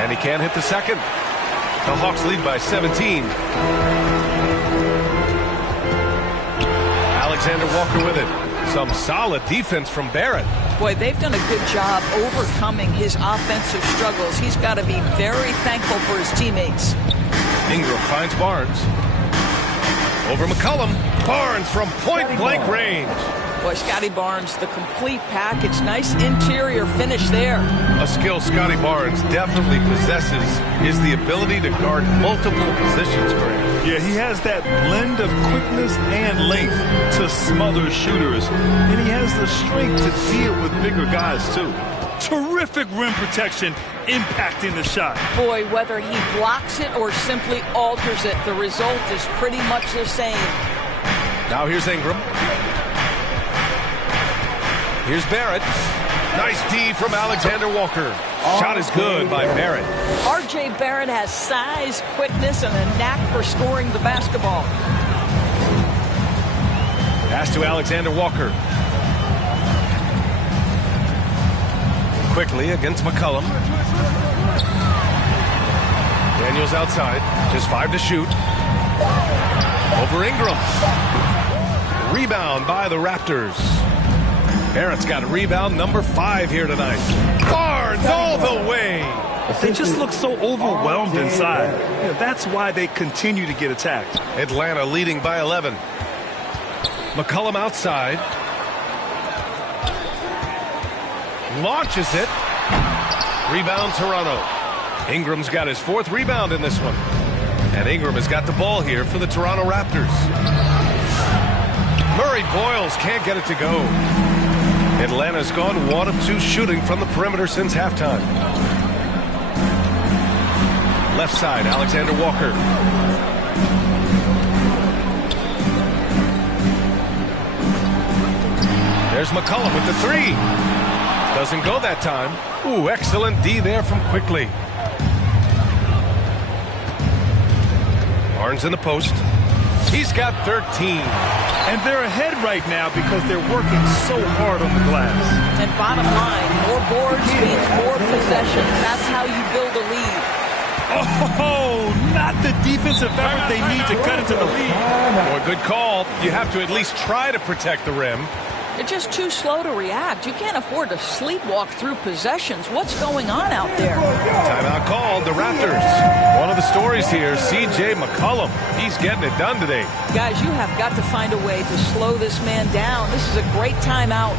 And he can't hit the second. The Hawks lead by 17. Alexander Walker with it. Some solid defense from Barrett. Boy, they've done a good job overcoming his offensive struggles. He's got to be very thankful for his teammates. Ingram finds Barnes. Over McCollum. Barnes from point-blank range. Boy, Scotty Barnes, the complete package. Nice interior finish there. A skill Scotty Barnes definitely possesses is the ability to guard multiple positions, Grant. Yeah, he has that blend of quickness and length to smother shooters. And he has the strength to deal with bigger guys, too. Terrific rim protection impacting the shot. Boy, whether he blocks it or simply alters it, the result is pretty much the same. Now here's Ingram. Here's Barrett. Nice D from Alexander Walker. Shot is good by Barrett. R.J. Barrett has size, quickness, and a knack for scoring the basketball. Pass to Alexander Walker. Quickly against McCollum. Daniels outside. Just 5 to shoot. Over Ingram. Rebound by the Raptors. Barrett's got a rebound number 5 here tonight. Barnes all the way. They just look so overwhelmed inside. That's why they continue to get attacked. Atlanta leading by 11. McCollum outside. Launches it. Rebound Toronto. Ingram's got his 4th rebound in this one. And Ingram has got the ball here for the Toronto Raptors. Murray Boyles can't get it to go. Atlanta's gone 1 of 2 shooting from the perimeter since halftime. Left side, Alexander Walker. There's McCollum with the 3. Doesn't go that time. Ooh, excellent D there from Quickly. Barnes in the post. He's got 13. And they're ahead right now because they're working so hard on the glass. And bottom line, more boards means more possession. That's how you build a lead. Oh, not the defensive effort they need to cut into the lead. Boy, good call. You have to at least try to protect the rim. They're just too slow to react. You can't afford to sleepwalk through possessions. What's going on out there? Timeout called, the Raptors. One of the stories here, C.J. McCollum. He's getting it done today. Guys, you have got to find a way to slow this man down. This is a great timeout.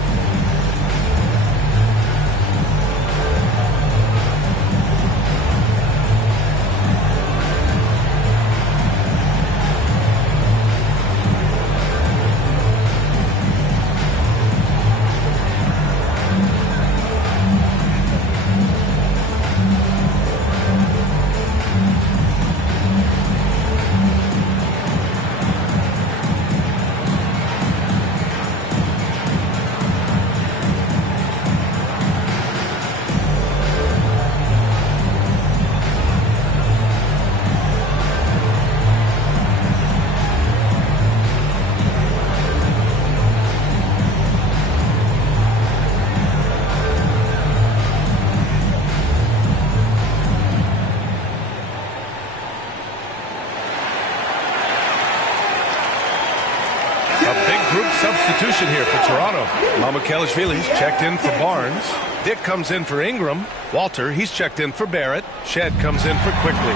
Substitution here for Toronto. Mamukelashvili's checked in for Barnes. Dick comes in for Ingram. Walter, he's checked in for Barrett. Shed comes in for Quickly.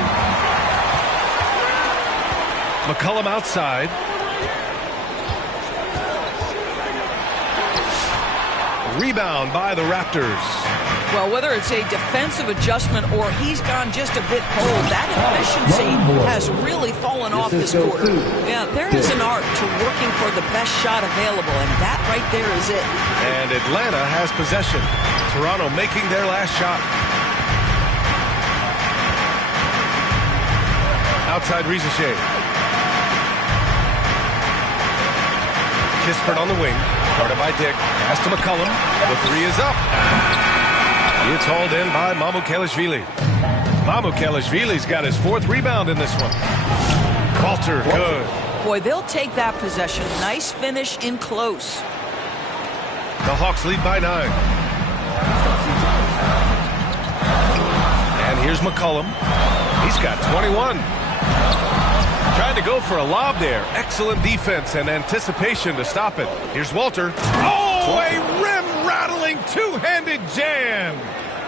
McCollum outside. Rebound by the Raptors. Well, whether it's a defensive adjustment or he's gone just a bit cold, that efficiency has really fallen off this quarter. Yeah, there is an art to working for the best shot available, and that right there is it. And Atlanta has possession. Toronto making their last shot. Outside Rizachet. Kispert on the wing. Guarded by Dick. Pass to McCollum. The 3 is up. It's hauled in by Mamukelashvili. Mamukelashvili's got his 4th rebound in this one. Walter, good. Boy, they'll take that possession. Nice finish in close. The Hawks lead by 9. And here's McCollum. He's got 21. Trying to go for a lob there. Excellent defense and anticipation to stop it. Here's Walter. Oh, a rim-rattling two-handed jam.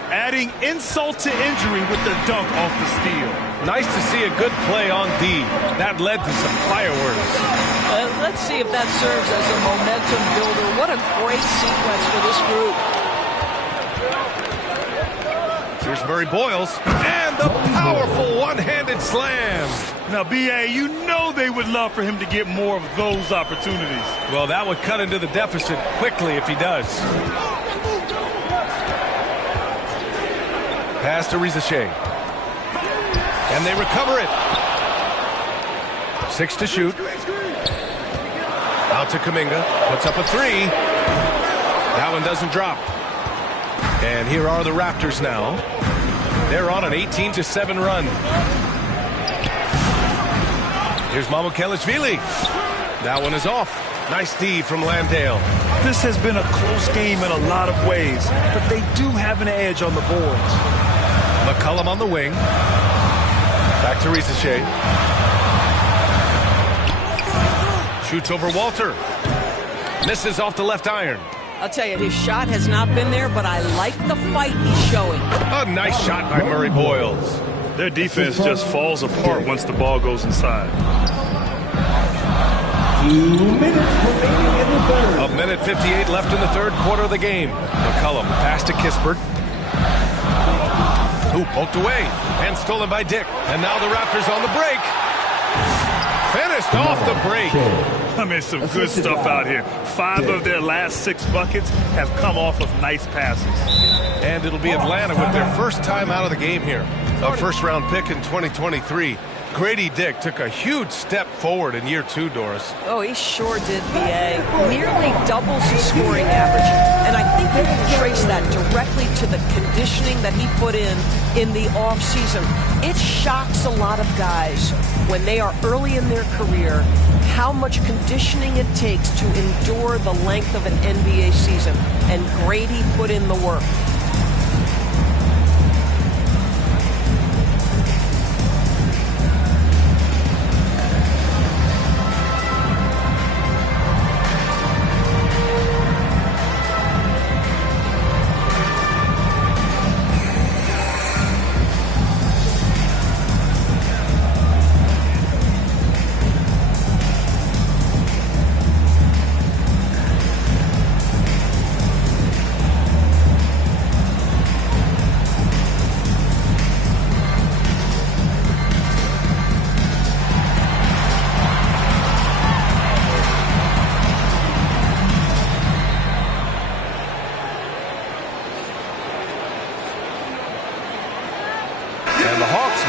Adding insult to injury with the dunk off the steal. Nice to see a good play on D. That led to some fireworks. Let's see if that serves as a momentum builder. What a great sequence for this group. Here's Murray Boyles. And the powerful one-handed slam. Now, B.A., you know they would love for him to get more of those opportunities. Well, that would cut into the deficit quickly if he does. Pass to Rizachet. And they recover it. 6 to shoot. Out to Kuminga. Puts up a 3. That one doesn't drop. And here are the Raptors now. They're on an 18-7 run. Here's Mamukelashvili. That one is off. Nice D from Landale. This has been a close game in a lot of ways, but they do have an edge on the boards. McCollum on the wing. Back to Risache. Shoots over Walter. Misses off the left iron. I'll tell you, his shot has not been there, but I like the fight he's showing. A nice shot by Murray Boyles. Their defense just falls apart once the ball goes inside. 2 minutes remaining in the third. A minute 58 left in the third quarter of the game. McCollum pass to Kispert. Who poked away and stolen by Dick. And now the Raptors on the break. Finished off the break. I mean, some good stuff out here. 5 of their last 6 buckets have come off of nice passes. And it'll be Atlanta with their first time out of the game here. A first-round pick in 2023. Grady Dick took a huge step forward in year 2, Doris. Oh, he sure did, B.A. Nearly doubles his scoring average. And I think you can trace that directly to the conditioning that he put in the offseason. It shocks a lot of guys when they are early in their career how much conditioning it takes to endure the length of an NBA season. And Grady put in the work.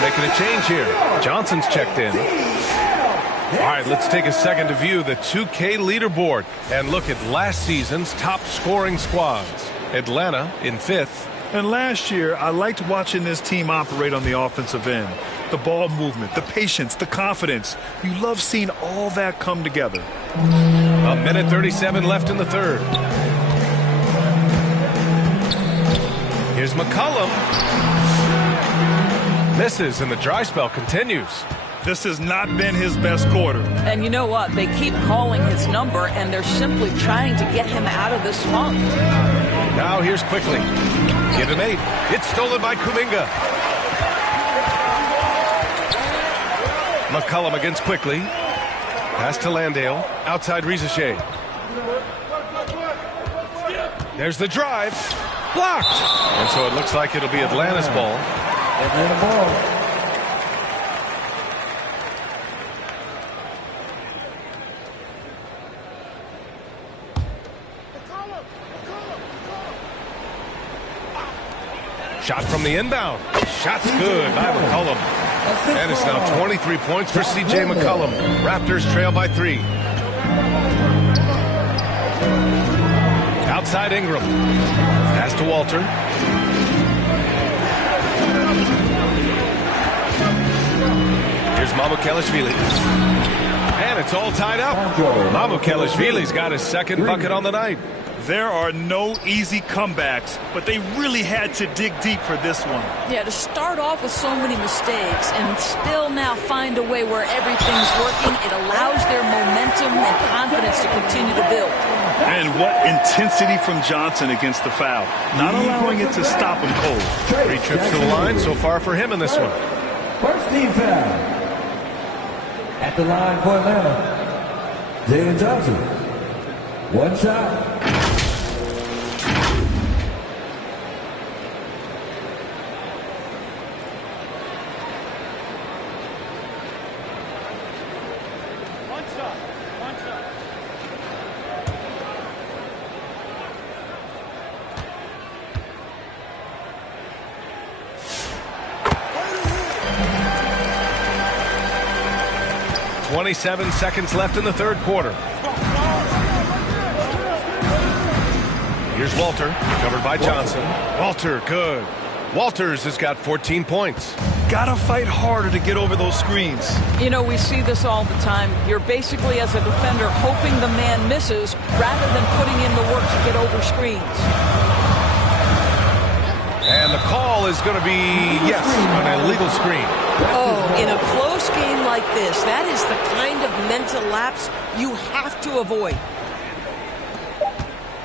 Making a change here. Johnson's checked in. All right, let's take a second to view the 2K leaderboard and look at last season's top scoring squads. Atlanta in 5th. And last year, I liked watching this team operate on the offensive end. The ball movement, the patience, the confidence. You love seeing all that come together. A minute 37 left in the third. Here's McCollum. Misses, and the dry spell continues. This has not been his best quarter. And you know what? They keep calling his number, and they're simply trying to get him out of this funk. Now here's Quickly. Give him 8. It's stolen by Kuminga. McCollum against Quickly. Pass to Landale. Outside Risache. There's the drive. Blocked. And so it looks like it'll be Atlanta's ball. Atlanta ball. Shot from the inbound. Shot's good by McCollum. And it's now 23 points for C.J. McCollum. Raptors trail by 3. Outside Ingram. Pass to Walter. Here's Mamukelashvili. And it's all tied up. Mamukelashvili's got his second bucket on the night. There are no easy comebacks, but they really had to dig deep for this one. Yeah, to start off with so many mistakes and still now find a way where everything's working, it allows their momentum and confidence to continue to build. And what intensity from Johnson against the foul. Not allowing it to stop him cold. 3 trips to the line so far for him in this one. First team foul. At the line for Atlanta, Jalen Johnson. 1 shot. .27 seconds left in the third quarter. Here's Walter, covered by Johnson. Walter, good. Walters has got 14 points. Gotta fight harder to get over those screens. You know, we see this all the time. You're basically, as a defender, hoping the man misses rather than putting in the work to get over screens. And the call is going to be, yes, an illegal screen. Oh, in a close game like this, that is the kind of mental lapse you have to avoid.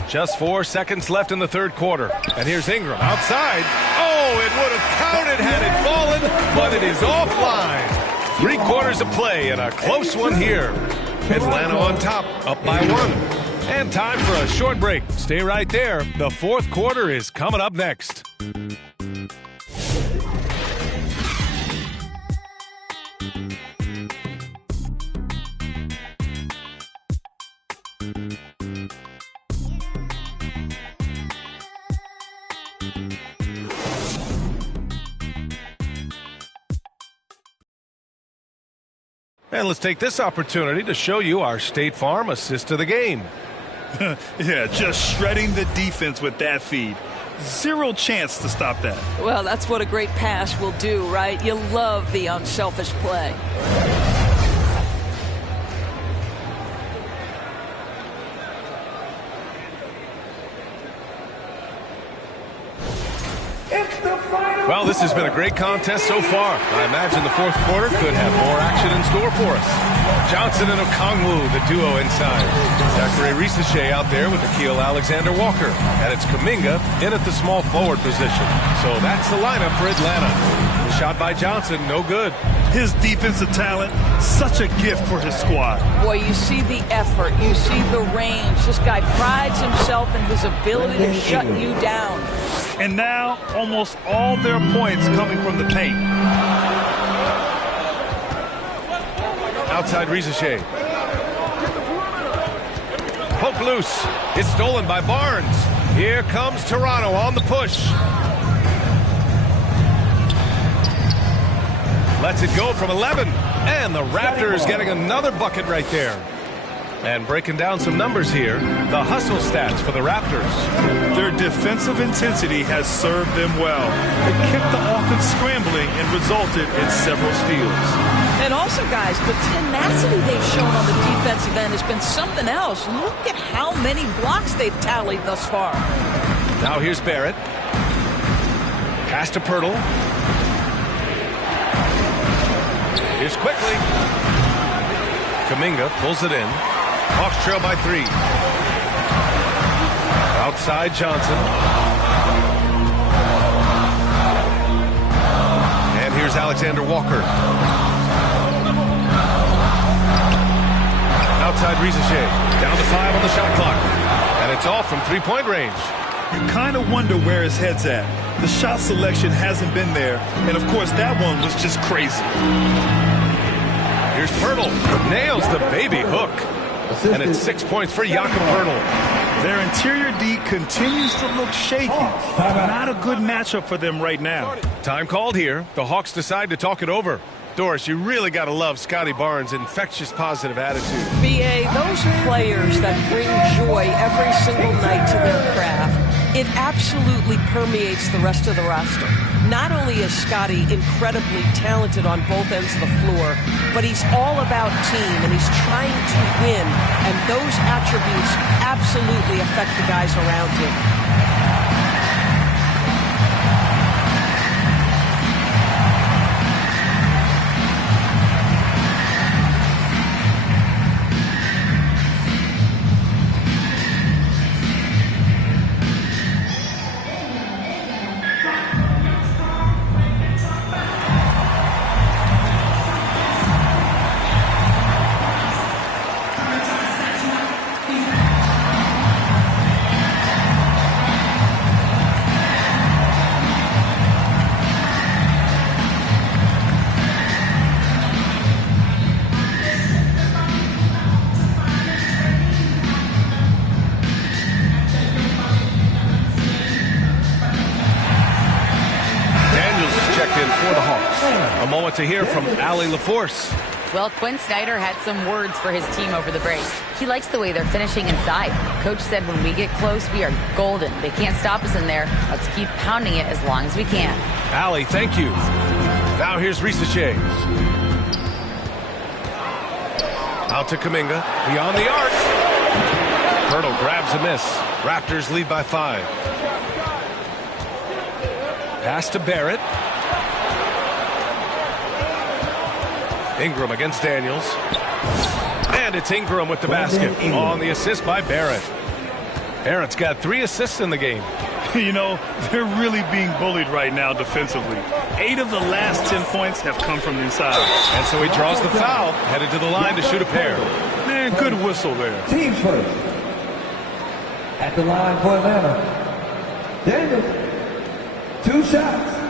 Just 4 seconds left in the third quarter. And here's Ingram outside. Oh, it would have counted had it fallen, but it is offline. 3 quarters of play and a close one here. Atlanta on top, up by 1. And time for a short break. Stay right there. The fourth quarter is coming up next. And let's take this opportunity to show you our State Farm assist of the game. Yeah, just shredding the defense with that feed. Zero chance to stop that. Well, that's what a great pass will do, right? You love the unselfish play. Well, this has been a great contest so far. I imagine the fourth quarter could have more action in store for us. Johnson and Okongwu, the duo inside. Zachary Risache out there with Nickeil Alexander-Walker. And it's Kuminga in at the small forward position. So that's the lineup for Atlanta. The shot by Johnson, no good. His defensive talent, such a gift for his squad. Boy, you see the effort. You see the range. This guy prides himself in his ability to shut you down. And now, almost all their points coming from the paint. Outside Risache. Poke loose. It's stolen by Barnes. Here comes Toronto on the push. Lets it go from 11. And the Raptors getting another bucket right there. And breaking down some numbers here, the hustle stats for the Raptors. Their defensive intensity has served them well. It kept the offense scrambling and resulted in several steals. And also, guys, the tenacity they've shown on the defensive end has been something else. Look at how many blocks they've tallied thus far. Now here's Barrett. Pass to Pirtle. Here's quickly. Kuminga pulls it in. Hawks trail by 3. Outside Johnson. And here's Alexander Walker. Outside Risache. Down to 5 on the shot clock. And it's all from 3-point range. You kind of wonder where his head's at. The shot selection hasn't been there. And, of course, that one was just crazy. Here's Pirtle. Nails the baby hook. And it's 6 points for Jakob Pirtle. Their interior D continues to look shaky. Not a good matchup for them right now. Time called here. The Hawks decide to talk it over. Doris, you really got to love Scotty Barnes' infectious positive attitude. B.A., those players that bring joy every single night to their craft, it absolutely permeates the rest of the roster. Not only is Scotty incredibly talented on both ends of the floor, but he's all about team, and he's trying to win, and those attributes absolutely affect the guys around him. To hear from Allie LaForce. Well, Quinn Snyder had some words for his team over the break. He likes the way they're finishing inside. Coach said when we get close, we are golden. They can't stop us in there. Let's keep pounding it as long as we can. Allie, thank you. Now here's Risache. Out to Kuminga. Beyond the arc. Pirtle grabs a miss. Raptors lead by 5. Pass to Barrett. Ingram against Daniels. And it's Ingram with the basket on the assist by Barrett. Barrett's got 3 assists in the game. You know, they're really being bullied right now defensively. 8 of the last 10 points have come from inside. And so he draws the foul, headed to the line to shoot a pair. Man, good whistle there. Team first. At the line for Atlanta, Daniels. 2 shots.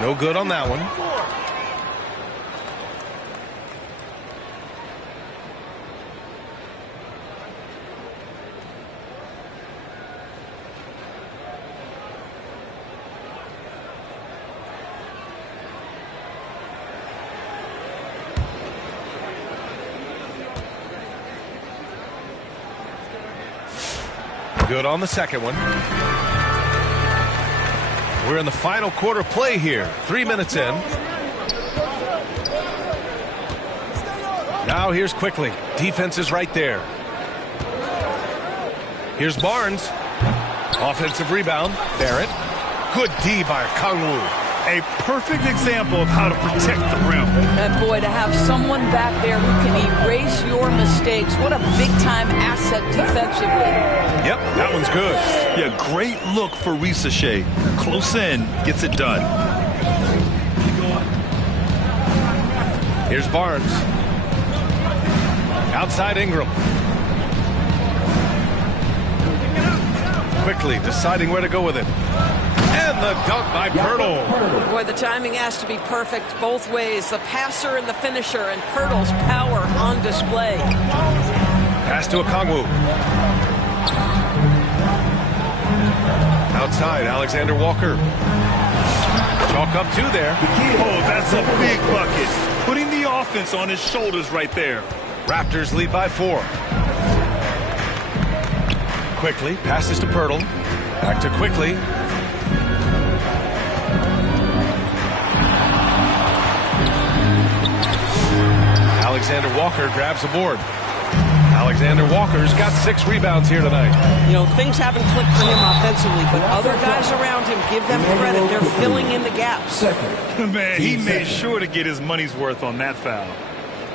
No good on that one. Good on the second one. We're in the final quarter play here. 3 minutes in. Now here's Quickly. Defense is right there. Here's Barnes. Offensive rebound. Barrett. Good D by Kangwoo. A perfect example of how to protect the rim. And boy, to have someone back there who can erase your mistakes, what a big-time asset defensively. Yep, that one's good. Yeah, great look for Risache. Close in, gets it done. Here's Barnes. Outside Ingram. Quickly deciding where to go with it. And the dunk by Pirtle. Boy, the timing has to be perfect both ways. The passer and the finisher, and Pirtle's power on display. Pass to Okongwu. Outside, Alexander Walker. Chalk up 2 there. Oh, that's a big bucket. Putting the offense on his shoulders right there. Raptors lead by 4. Quickly, passes to Pirtle. Back to Quickly. Alexander Walker grabs the board. Alexander Walker's got 6 rebounds here tonight. You know, things haven't clicked for him offensively, but other guys around him, give them credit. They're filling in the gaps. Man, he made sure to get his money's worth on that foul.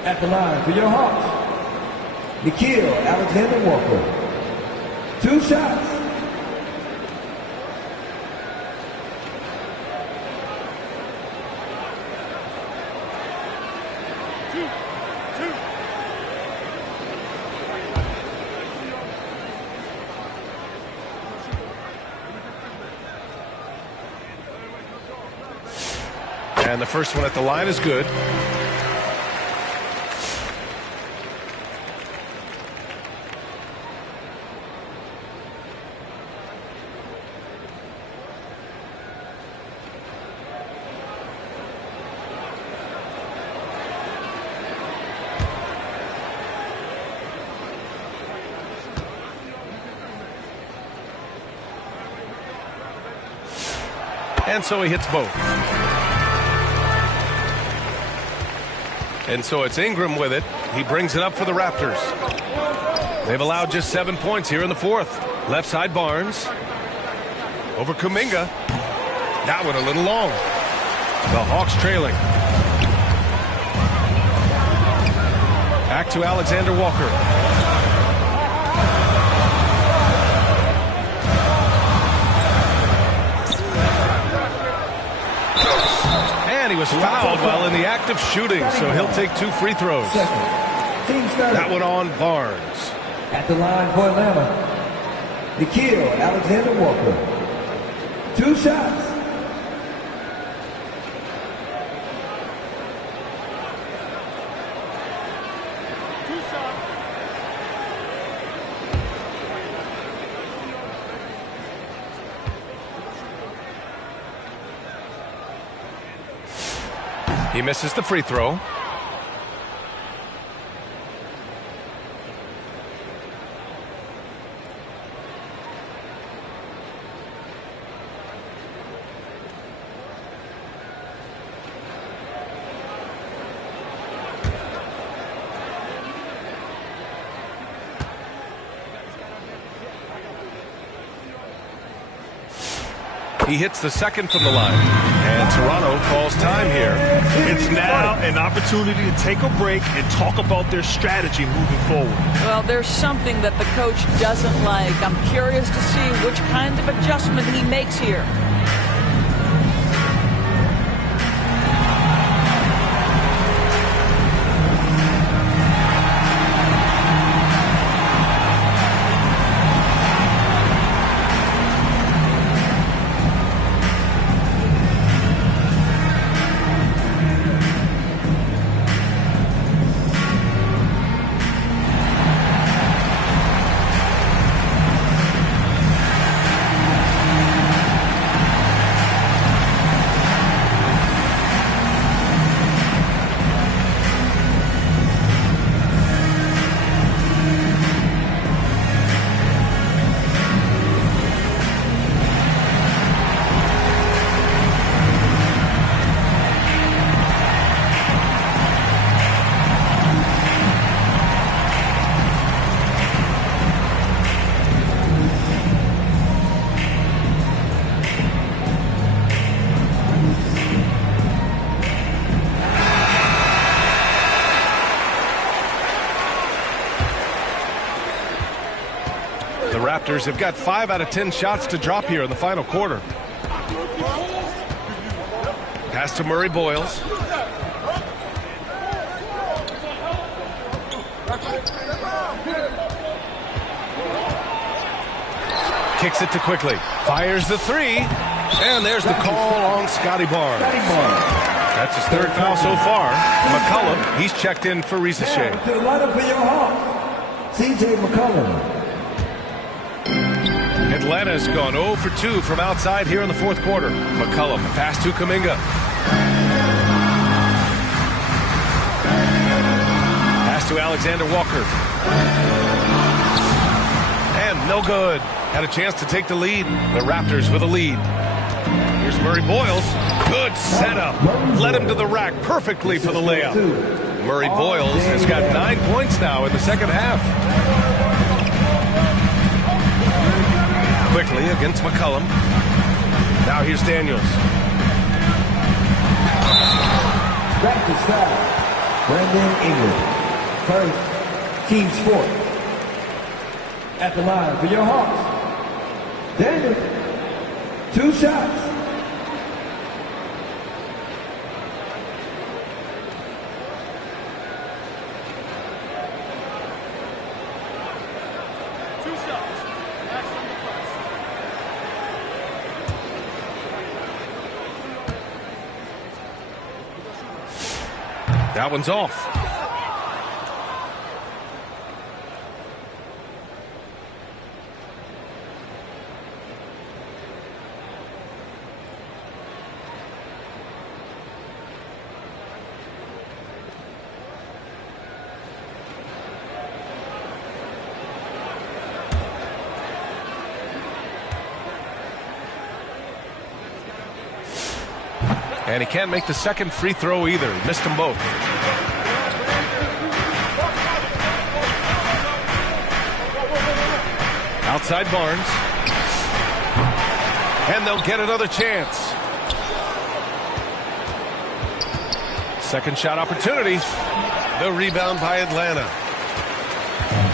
At the line for your Hawks, Nikhil Alexander Walker. 2 shots. And the first one at the line is good. And so he hits both. And so it's Ingram with it. He brings it up for the Raptors. They've allowed just 7 points here in the 4th. Left side Barnes. Over Kuminga. That one a little long. The Hawks trailing. Back to Alexander Walker. And he was fouled while in the act of shooting, so he'll take 2 free throws. That one on Barnes. At the line for Atlanta, Nikhil Alexander Walker. 2 shots. He misses the free throw. He hits the second from the line, and Toronto calls time here. It's now an opportunity to take a break and talk about their strategy moving forward. Well, there's something that the coach doesn't like. I'm curious to see which kind of adjustment he makes here. The Raptors have got 5 out of 10 shots to drop here in the final quarter. Pass to Murray Boyles. Kicks it to Quickly. Fires the three. And there's the call on Scotty Barnes. That's his third foul so far. McCollum, he's checked in for Rizachet. To the lineup for your Hawks, C.J. McCollum. Atlanta's gone 0 for 2 from outside here in the fourth quarter. McCollum, pass to Kuminga. Pass to Alexander Walker. And no good. Had a chance to take the lead. The Raptors with a lead. Here's Murray Boyles. Good setup. Led him to the rack perfectly for the layup. Murray Boyles has got 9 points now in the second half. Quickly against McCollum. Now here's Daniels. Practice foul. Brandon Ingram. First, team sport. At the line for your Hawks. Daniels. 2 shots. That one's off. And he can't make the second free throw either. He missed them both. Outside Barnes. And they'll get another chance. Second shot opportunity. The rebound by Atlanta.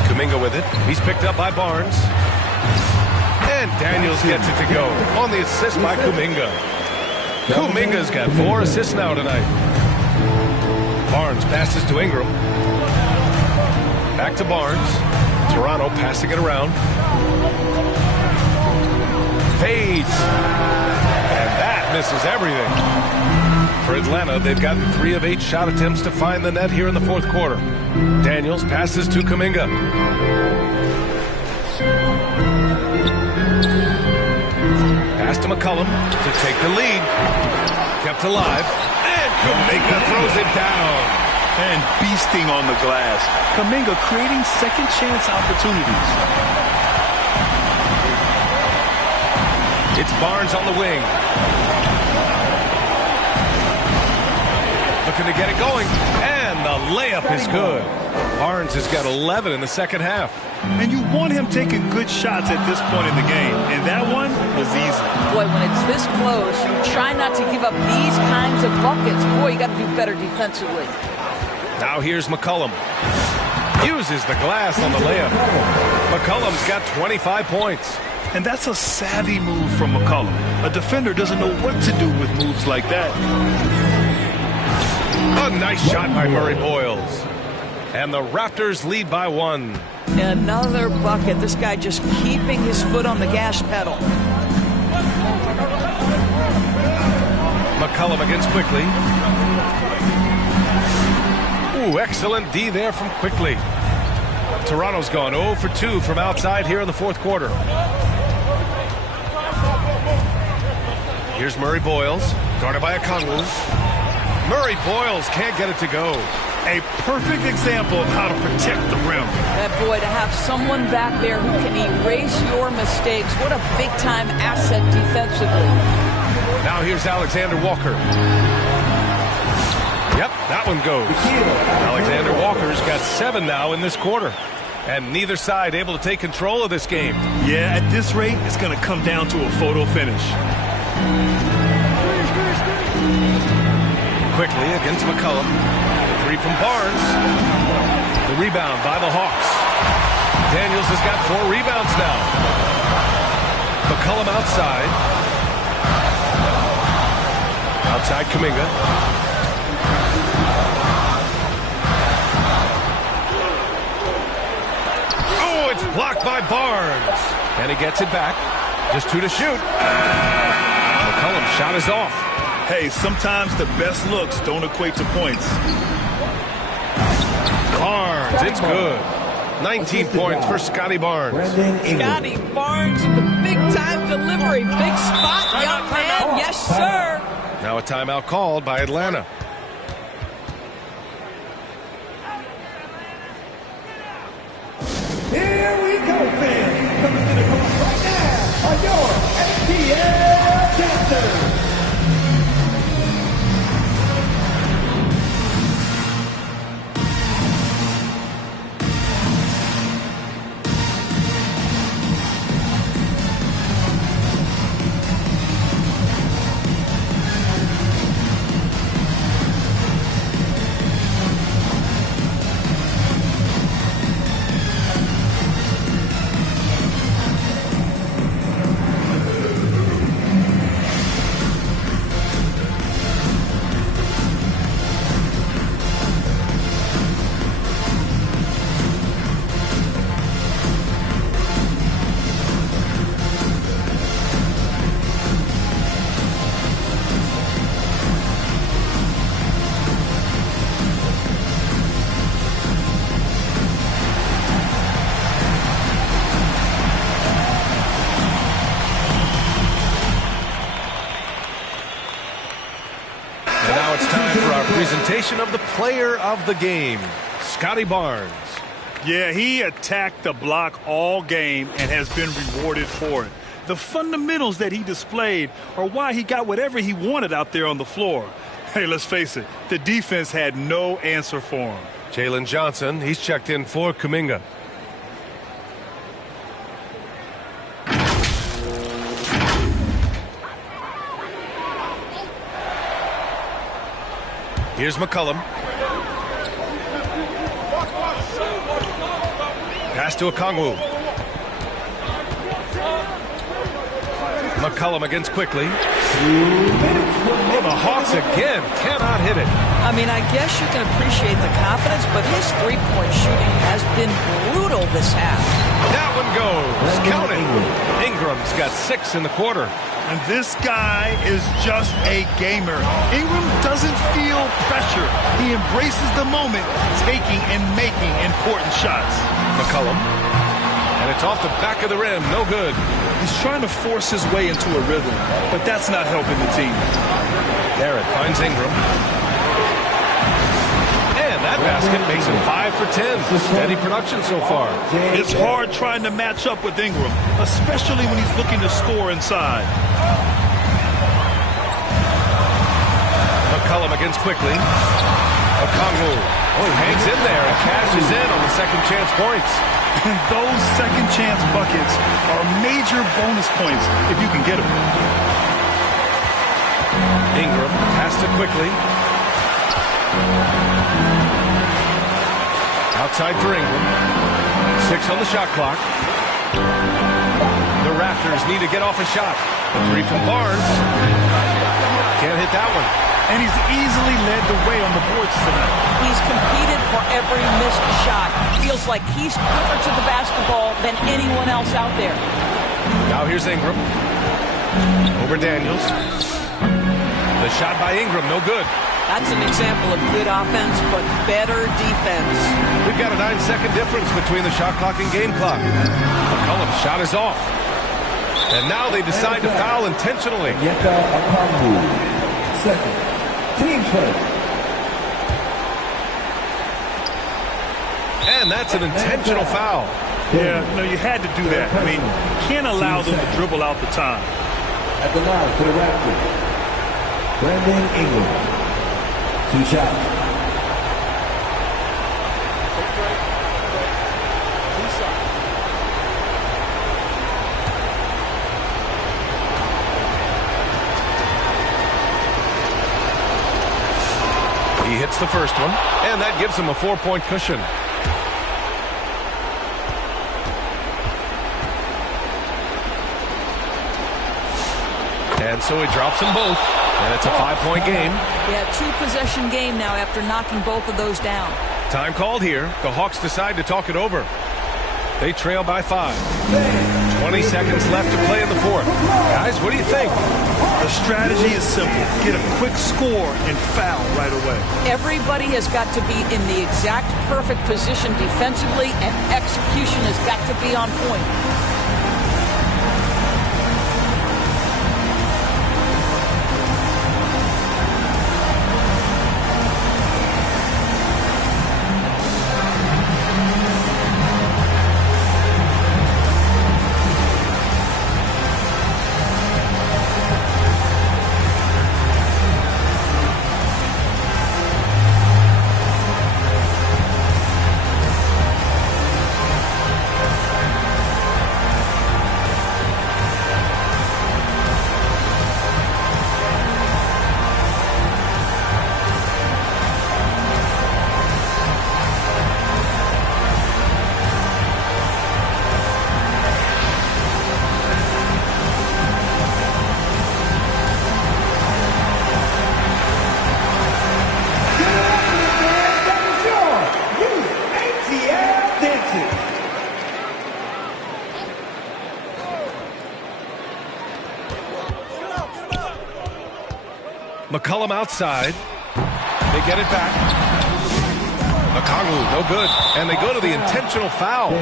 Kuminga with it. He's picked up by Barnes. And Daniels gets it to go on the assist by Kuminga. Kuminga's got 4 assists now tonight. Barnes passes to Ingram. Back to Barnes. Toronto passing it around. Fades. And that misses everything. For Atlanta, they've gotten 3 of 8 shot attempts to find the net here in the fourth quarter. Daniels passes to Kuminga. Pass to McCollum to take the lead. Kept alive. And Kuminga throws it down. And beasting on the glass. Kuminga creating second chance opportunities. It's Barnes on the wing. Looking to get it going. And the layup is good. Barnes has got 11 in the second half. And you want him taking good shots at this point in the game. And that one was easy. Boy, when it's this close, you try not to give up these kinds of buckets. Boy, you got to do better defensively. Now here's McCollum. Uses the glass on the layup. McCollum's got 25 points. And that's a savvy move from McCollum. A defender doesn't know what to do with moves like that. A nice shot by Murray Boyles. And the Raptors lead by 1. Another bucket. This guy just keeping his foot on the gas pedal. McCollum against Quickly. Ooh, excellent D there from Quickly. Toronto's gone 0 for 2 from outside here in the fourth quarter. Here's Murray Boyles, guarded by Okongwu. Murray Boyles can't get it to go. A perfect example of how to protect the rim. That boy, to have someone back there who can erase your mistakes. What a big-time asset defensively. Now here's Alexander Walker. Yep, that one goes. Alexander Walker's got 7 now in this quarter. And neither side able to take control of this game. Yeah, at this rate, it's going to come down to a photo finish. Quickly against McCollum. The 3 from Barnes. The rebound by the Hawks. Daniels has got 4 rebounds now. McCollum outside. Outside Kuminga. Oh, it's blocked by Barnes. And he gets it back. Just 2 to shoot. McCollum's shot is off. Hey, sometimes the best looks don't equate to points. Barnes, it's good. 19 points for Scotty Barnes. Scotty Barnes with the big-time delivery. Big spot, young man. Yes, sir. Now a timeout called by Atlanta. Here we go, fans. Coming to the court right now are your ATL dancers. Presentation of the player of the game, Scotty Barnes. Yeah, he attacked the block all game and has been rewarded for it. The fundamentals that he displayed are why he got whatever he wanted out there on the floor. Hey, let's face it, the defense had no answer for him. Jalen Johnson, he's checked in for Kuminga. Here's McCollum. Pass to Okongwu. McCollum against Quickly. Oh, the Hawks again cannot hit it. I mean, I guess you can appreciate the confidence, but his three-point shooting has been brutal this half. That one goes. Count it. Ingram's got 6 in the quarter. And this guy is just a gamer. Ingram doesn't feel pressure. He embraces the moment, taking and making important shots. McCollum. And it's off the back of the rim. No good. He's trying to force his way into a rhythm, but that's not helping the team. Garrett finds Ingram. And that basket makes him 5 for 10. Steady production so far. It's hard trying to match up with Ingram, especially when he's looking to score inside. McCollum against quickly. Okongwu. Oh, he hangs in there and cashes in on the second chance points. And those second chance buckets are major bonus points if you can get them. Ingram pass to quickly. Outside for Ingram. 6 on the shot clock. The Raptors need to get off a shot. A 3 from Barnes. Can't hit that one. And he's easily led the way on the boards tonight. He's competed for every missed shot. Feels like he's quicker to the basketball than anyone else out there. Now here's Ingram. Over Daniels. The shot by Ingram, no good. That's an example of good offense, but better defense. We've got a 9-second difference between the shot clock and game clock. McCollum's shot is off. And now they decide to foul intentionally. Second. Team first. And that's an intentional foul. Yeah, no, you had to do that. I mean, you can't allow them to dribble out the time. At the line for the Raptors, Brandon Ingram. 2 shots. He hits the first one, and that gives him a 4-point cushion. And so he drops them both, and it's a 5-point game. Yeah, 2-possession game now after knocking both of those down. Time called here. The Hawks decide to talk it over. They trail by 5. 20 seconds left to play in the fourth. Guys, what do you think? The strategy is simple. Get a quick score and foul right away. Everybody has got to be in the exact perfect position defensively, and execution has got to be on point. McCollum outside. They get it back. Okongwu, no good. And they go to the intentional foul.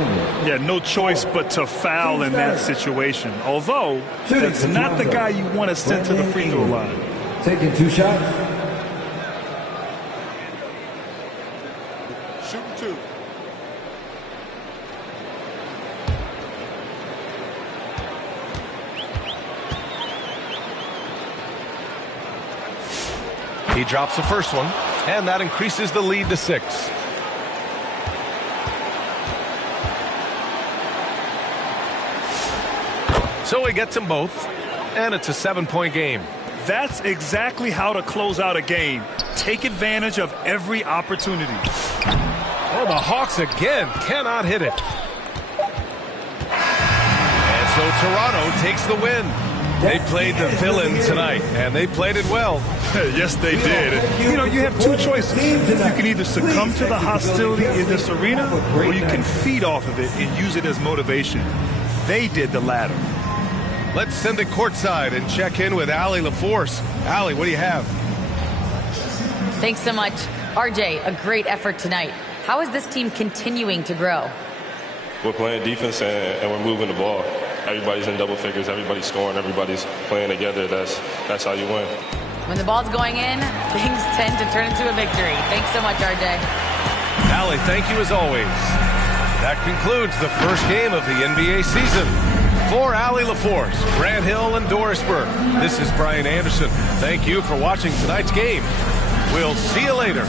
Yeah, no choice but to foul in that situation. Although, that's not the guy you want to send to the free throw line. Taking 2 shots. Shooting 2. He drops the first one, and that increases the lead to 6. So he gets them both, and it's a 7-point game. That's exactly how to close out a game. Take advantage of every opportunity. Oh, the Hawks again cannot hit it. And so Toronto takes the win. They played the villain tonight, and they played it well. Yes, they did. You know, you have 2 choices. You can either succumb to the hostility in this arena, or you can feed off of it and use it as motivation. They did the latter. Let's send it courtside and check in with Allie LaForce. Allie, what do you have? Thanks so much. RJ, a great effort tonight. How is this team continuing to grow? We're playing defense and we're moving the ball. everybody's in double figures, everybody's scoring, everybody's playing together. That's how you win. When the ball's going in, things tend to turn into a victory. Thanks so much, RJ. Allie, thank you as always. That concludes the first game of the NBA season. For Allie LaForce, Grant Hill, and Doris Burke, this is Brian Anderson. Thank you for watching tonight's game. We'll see you later.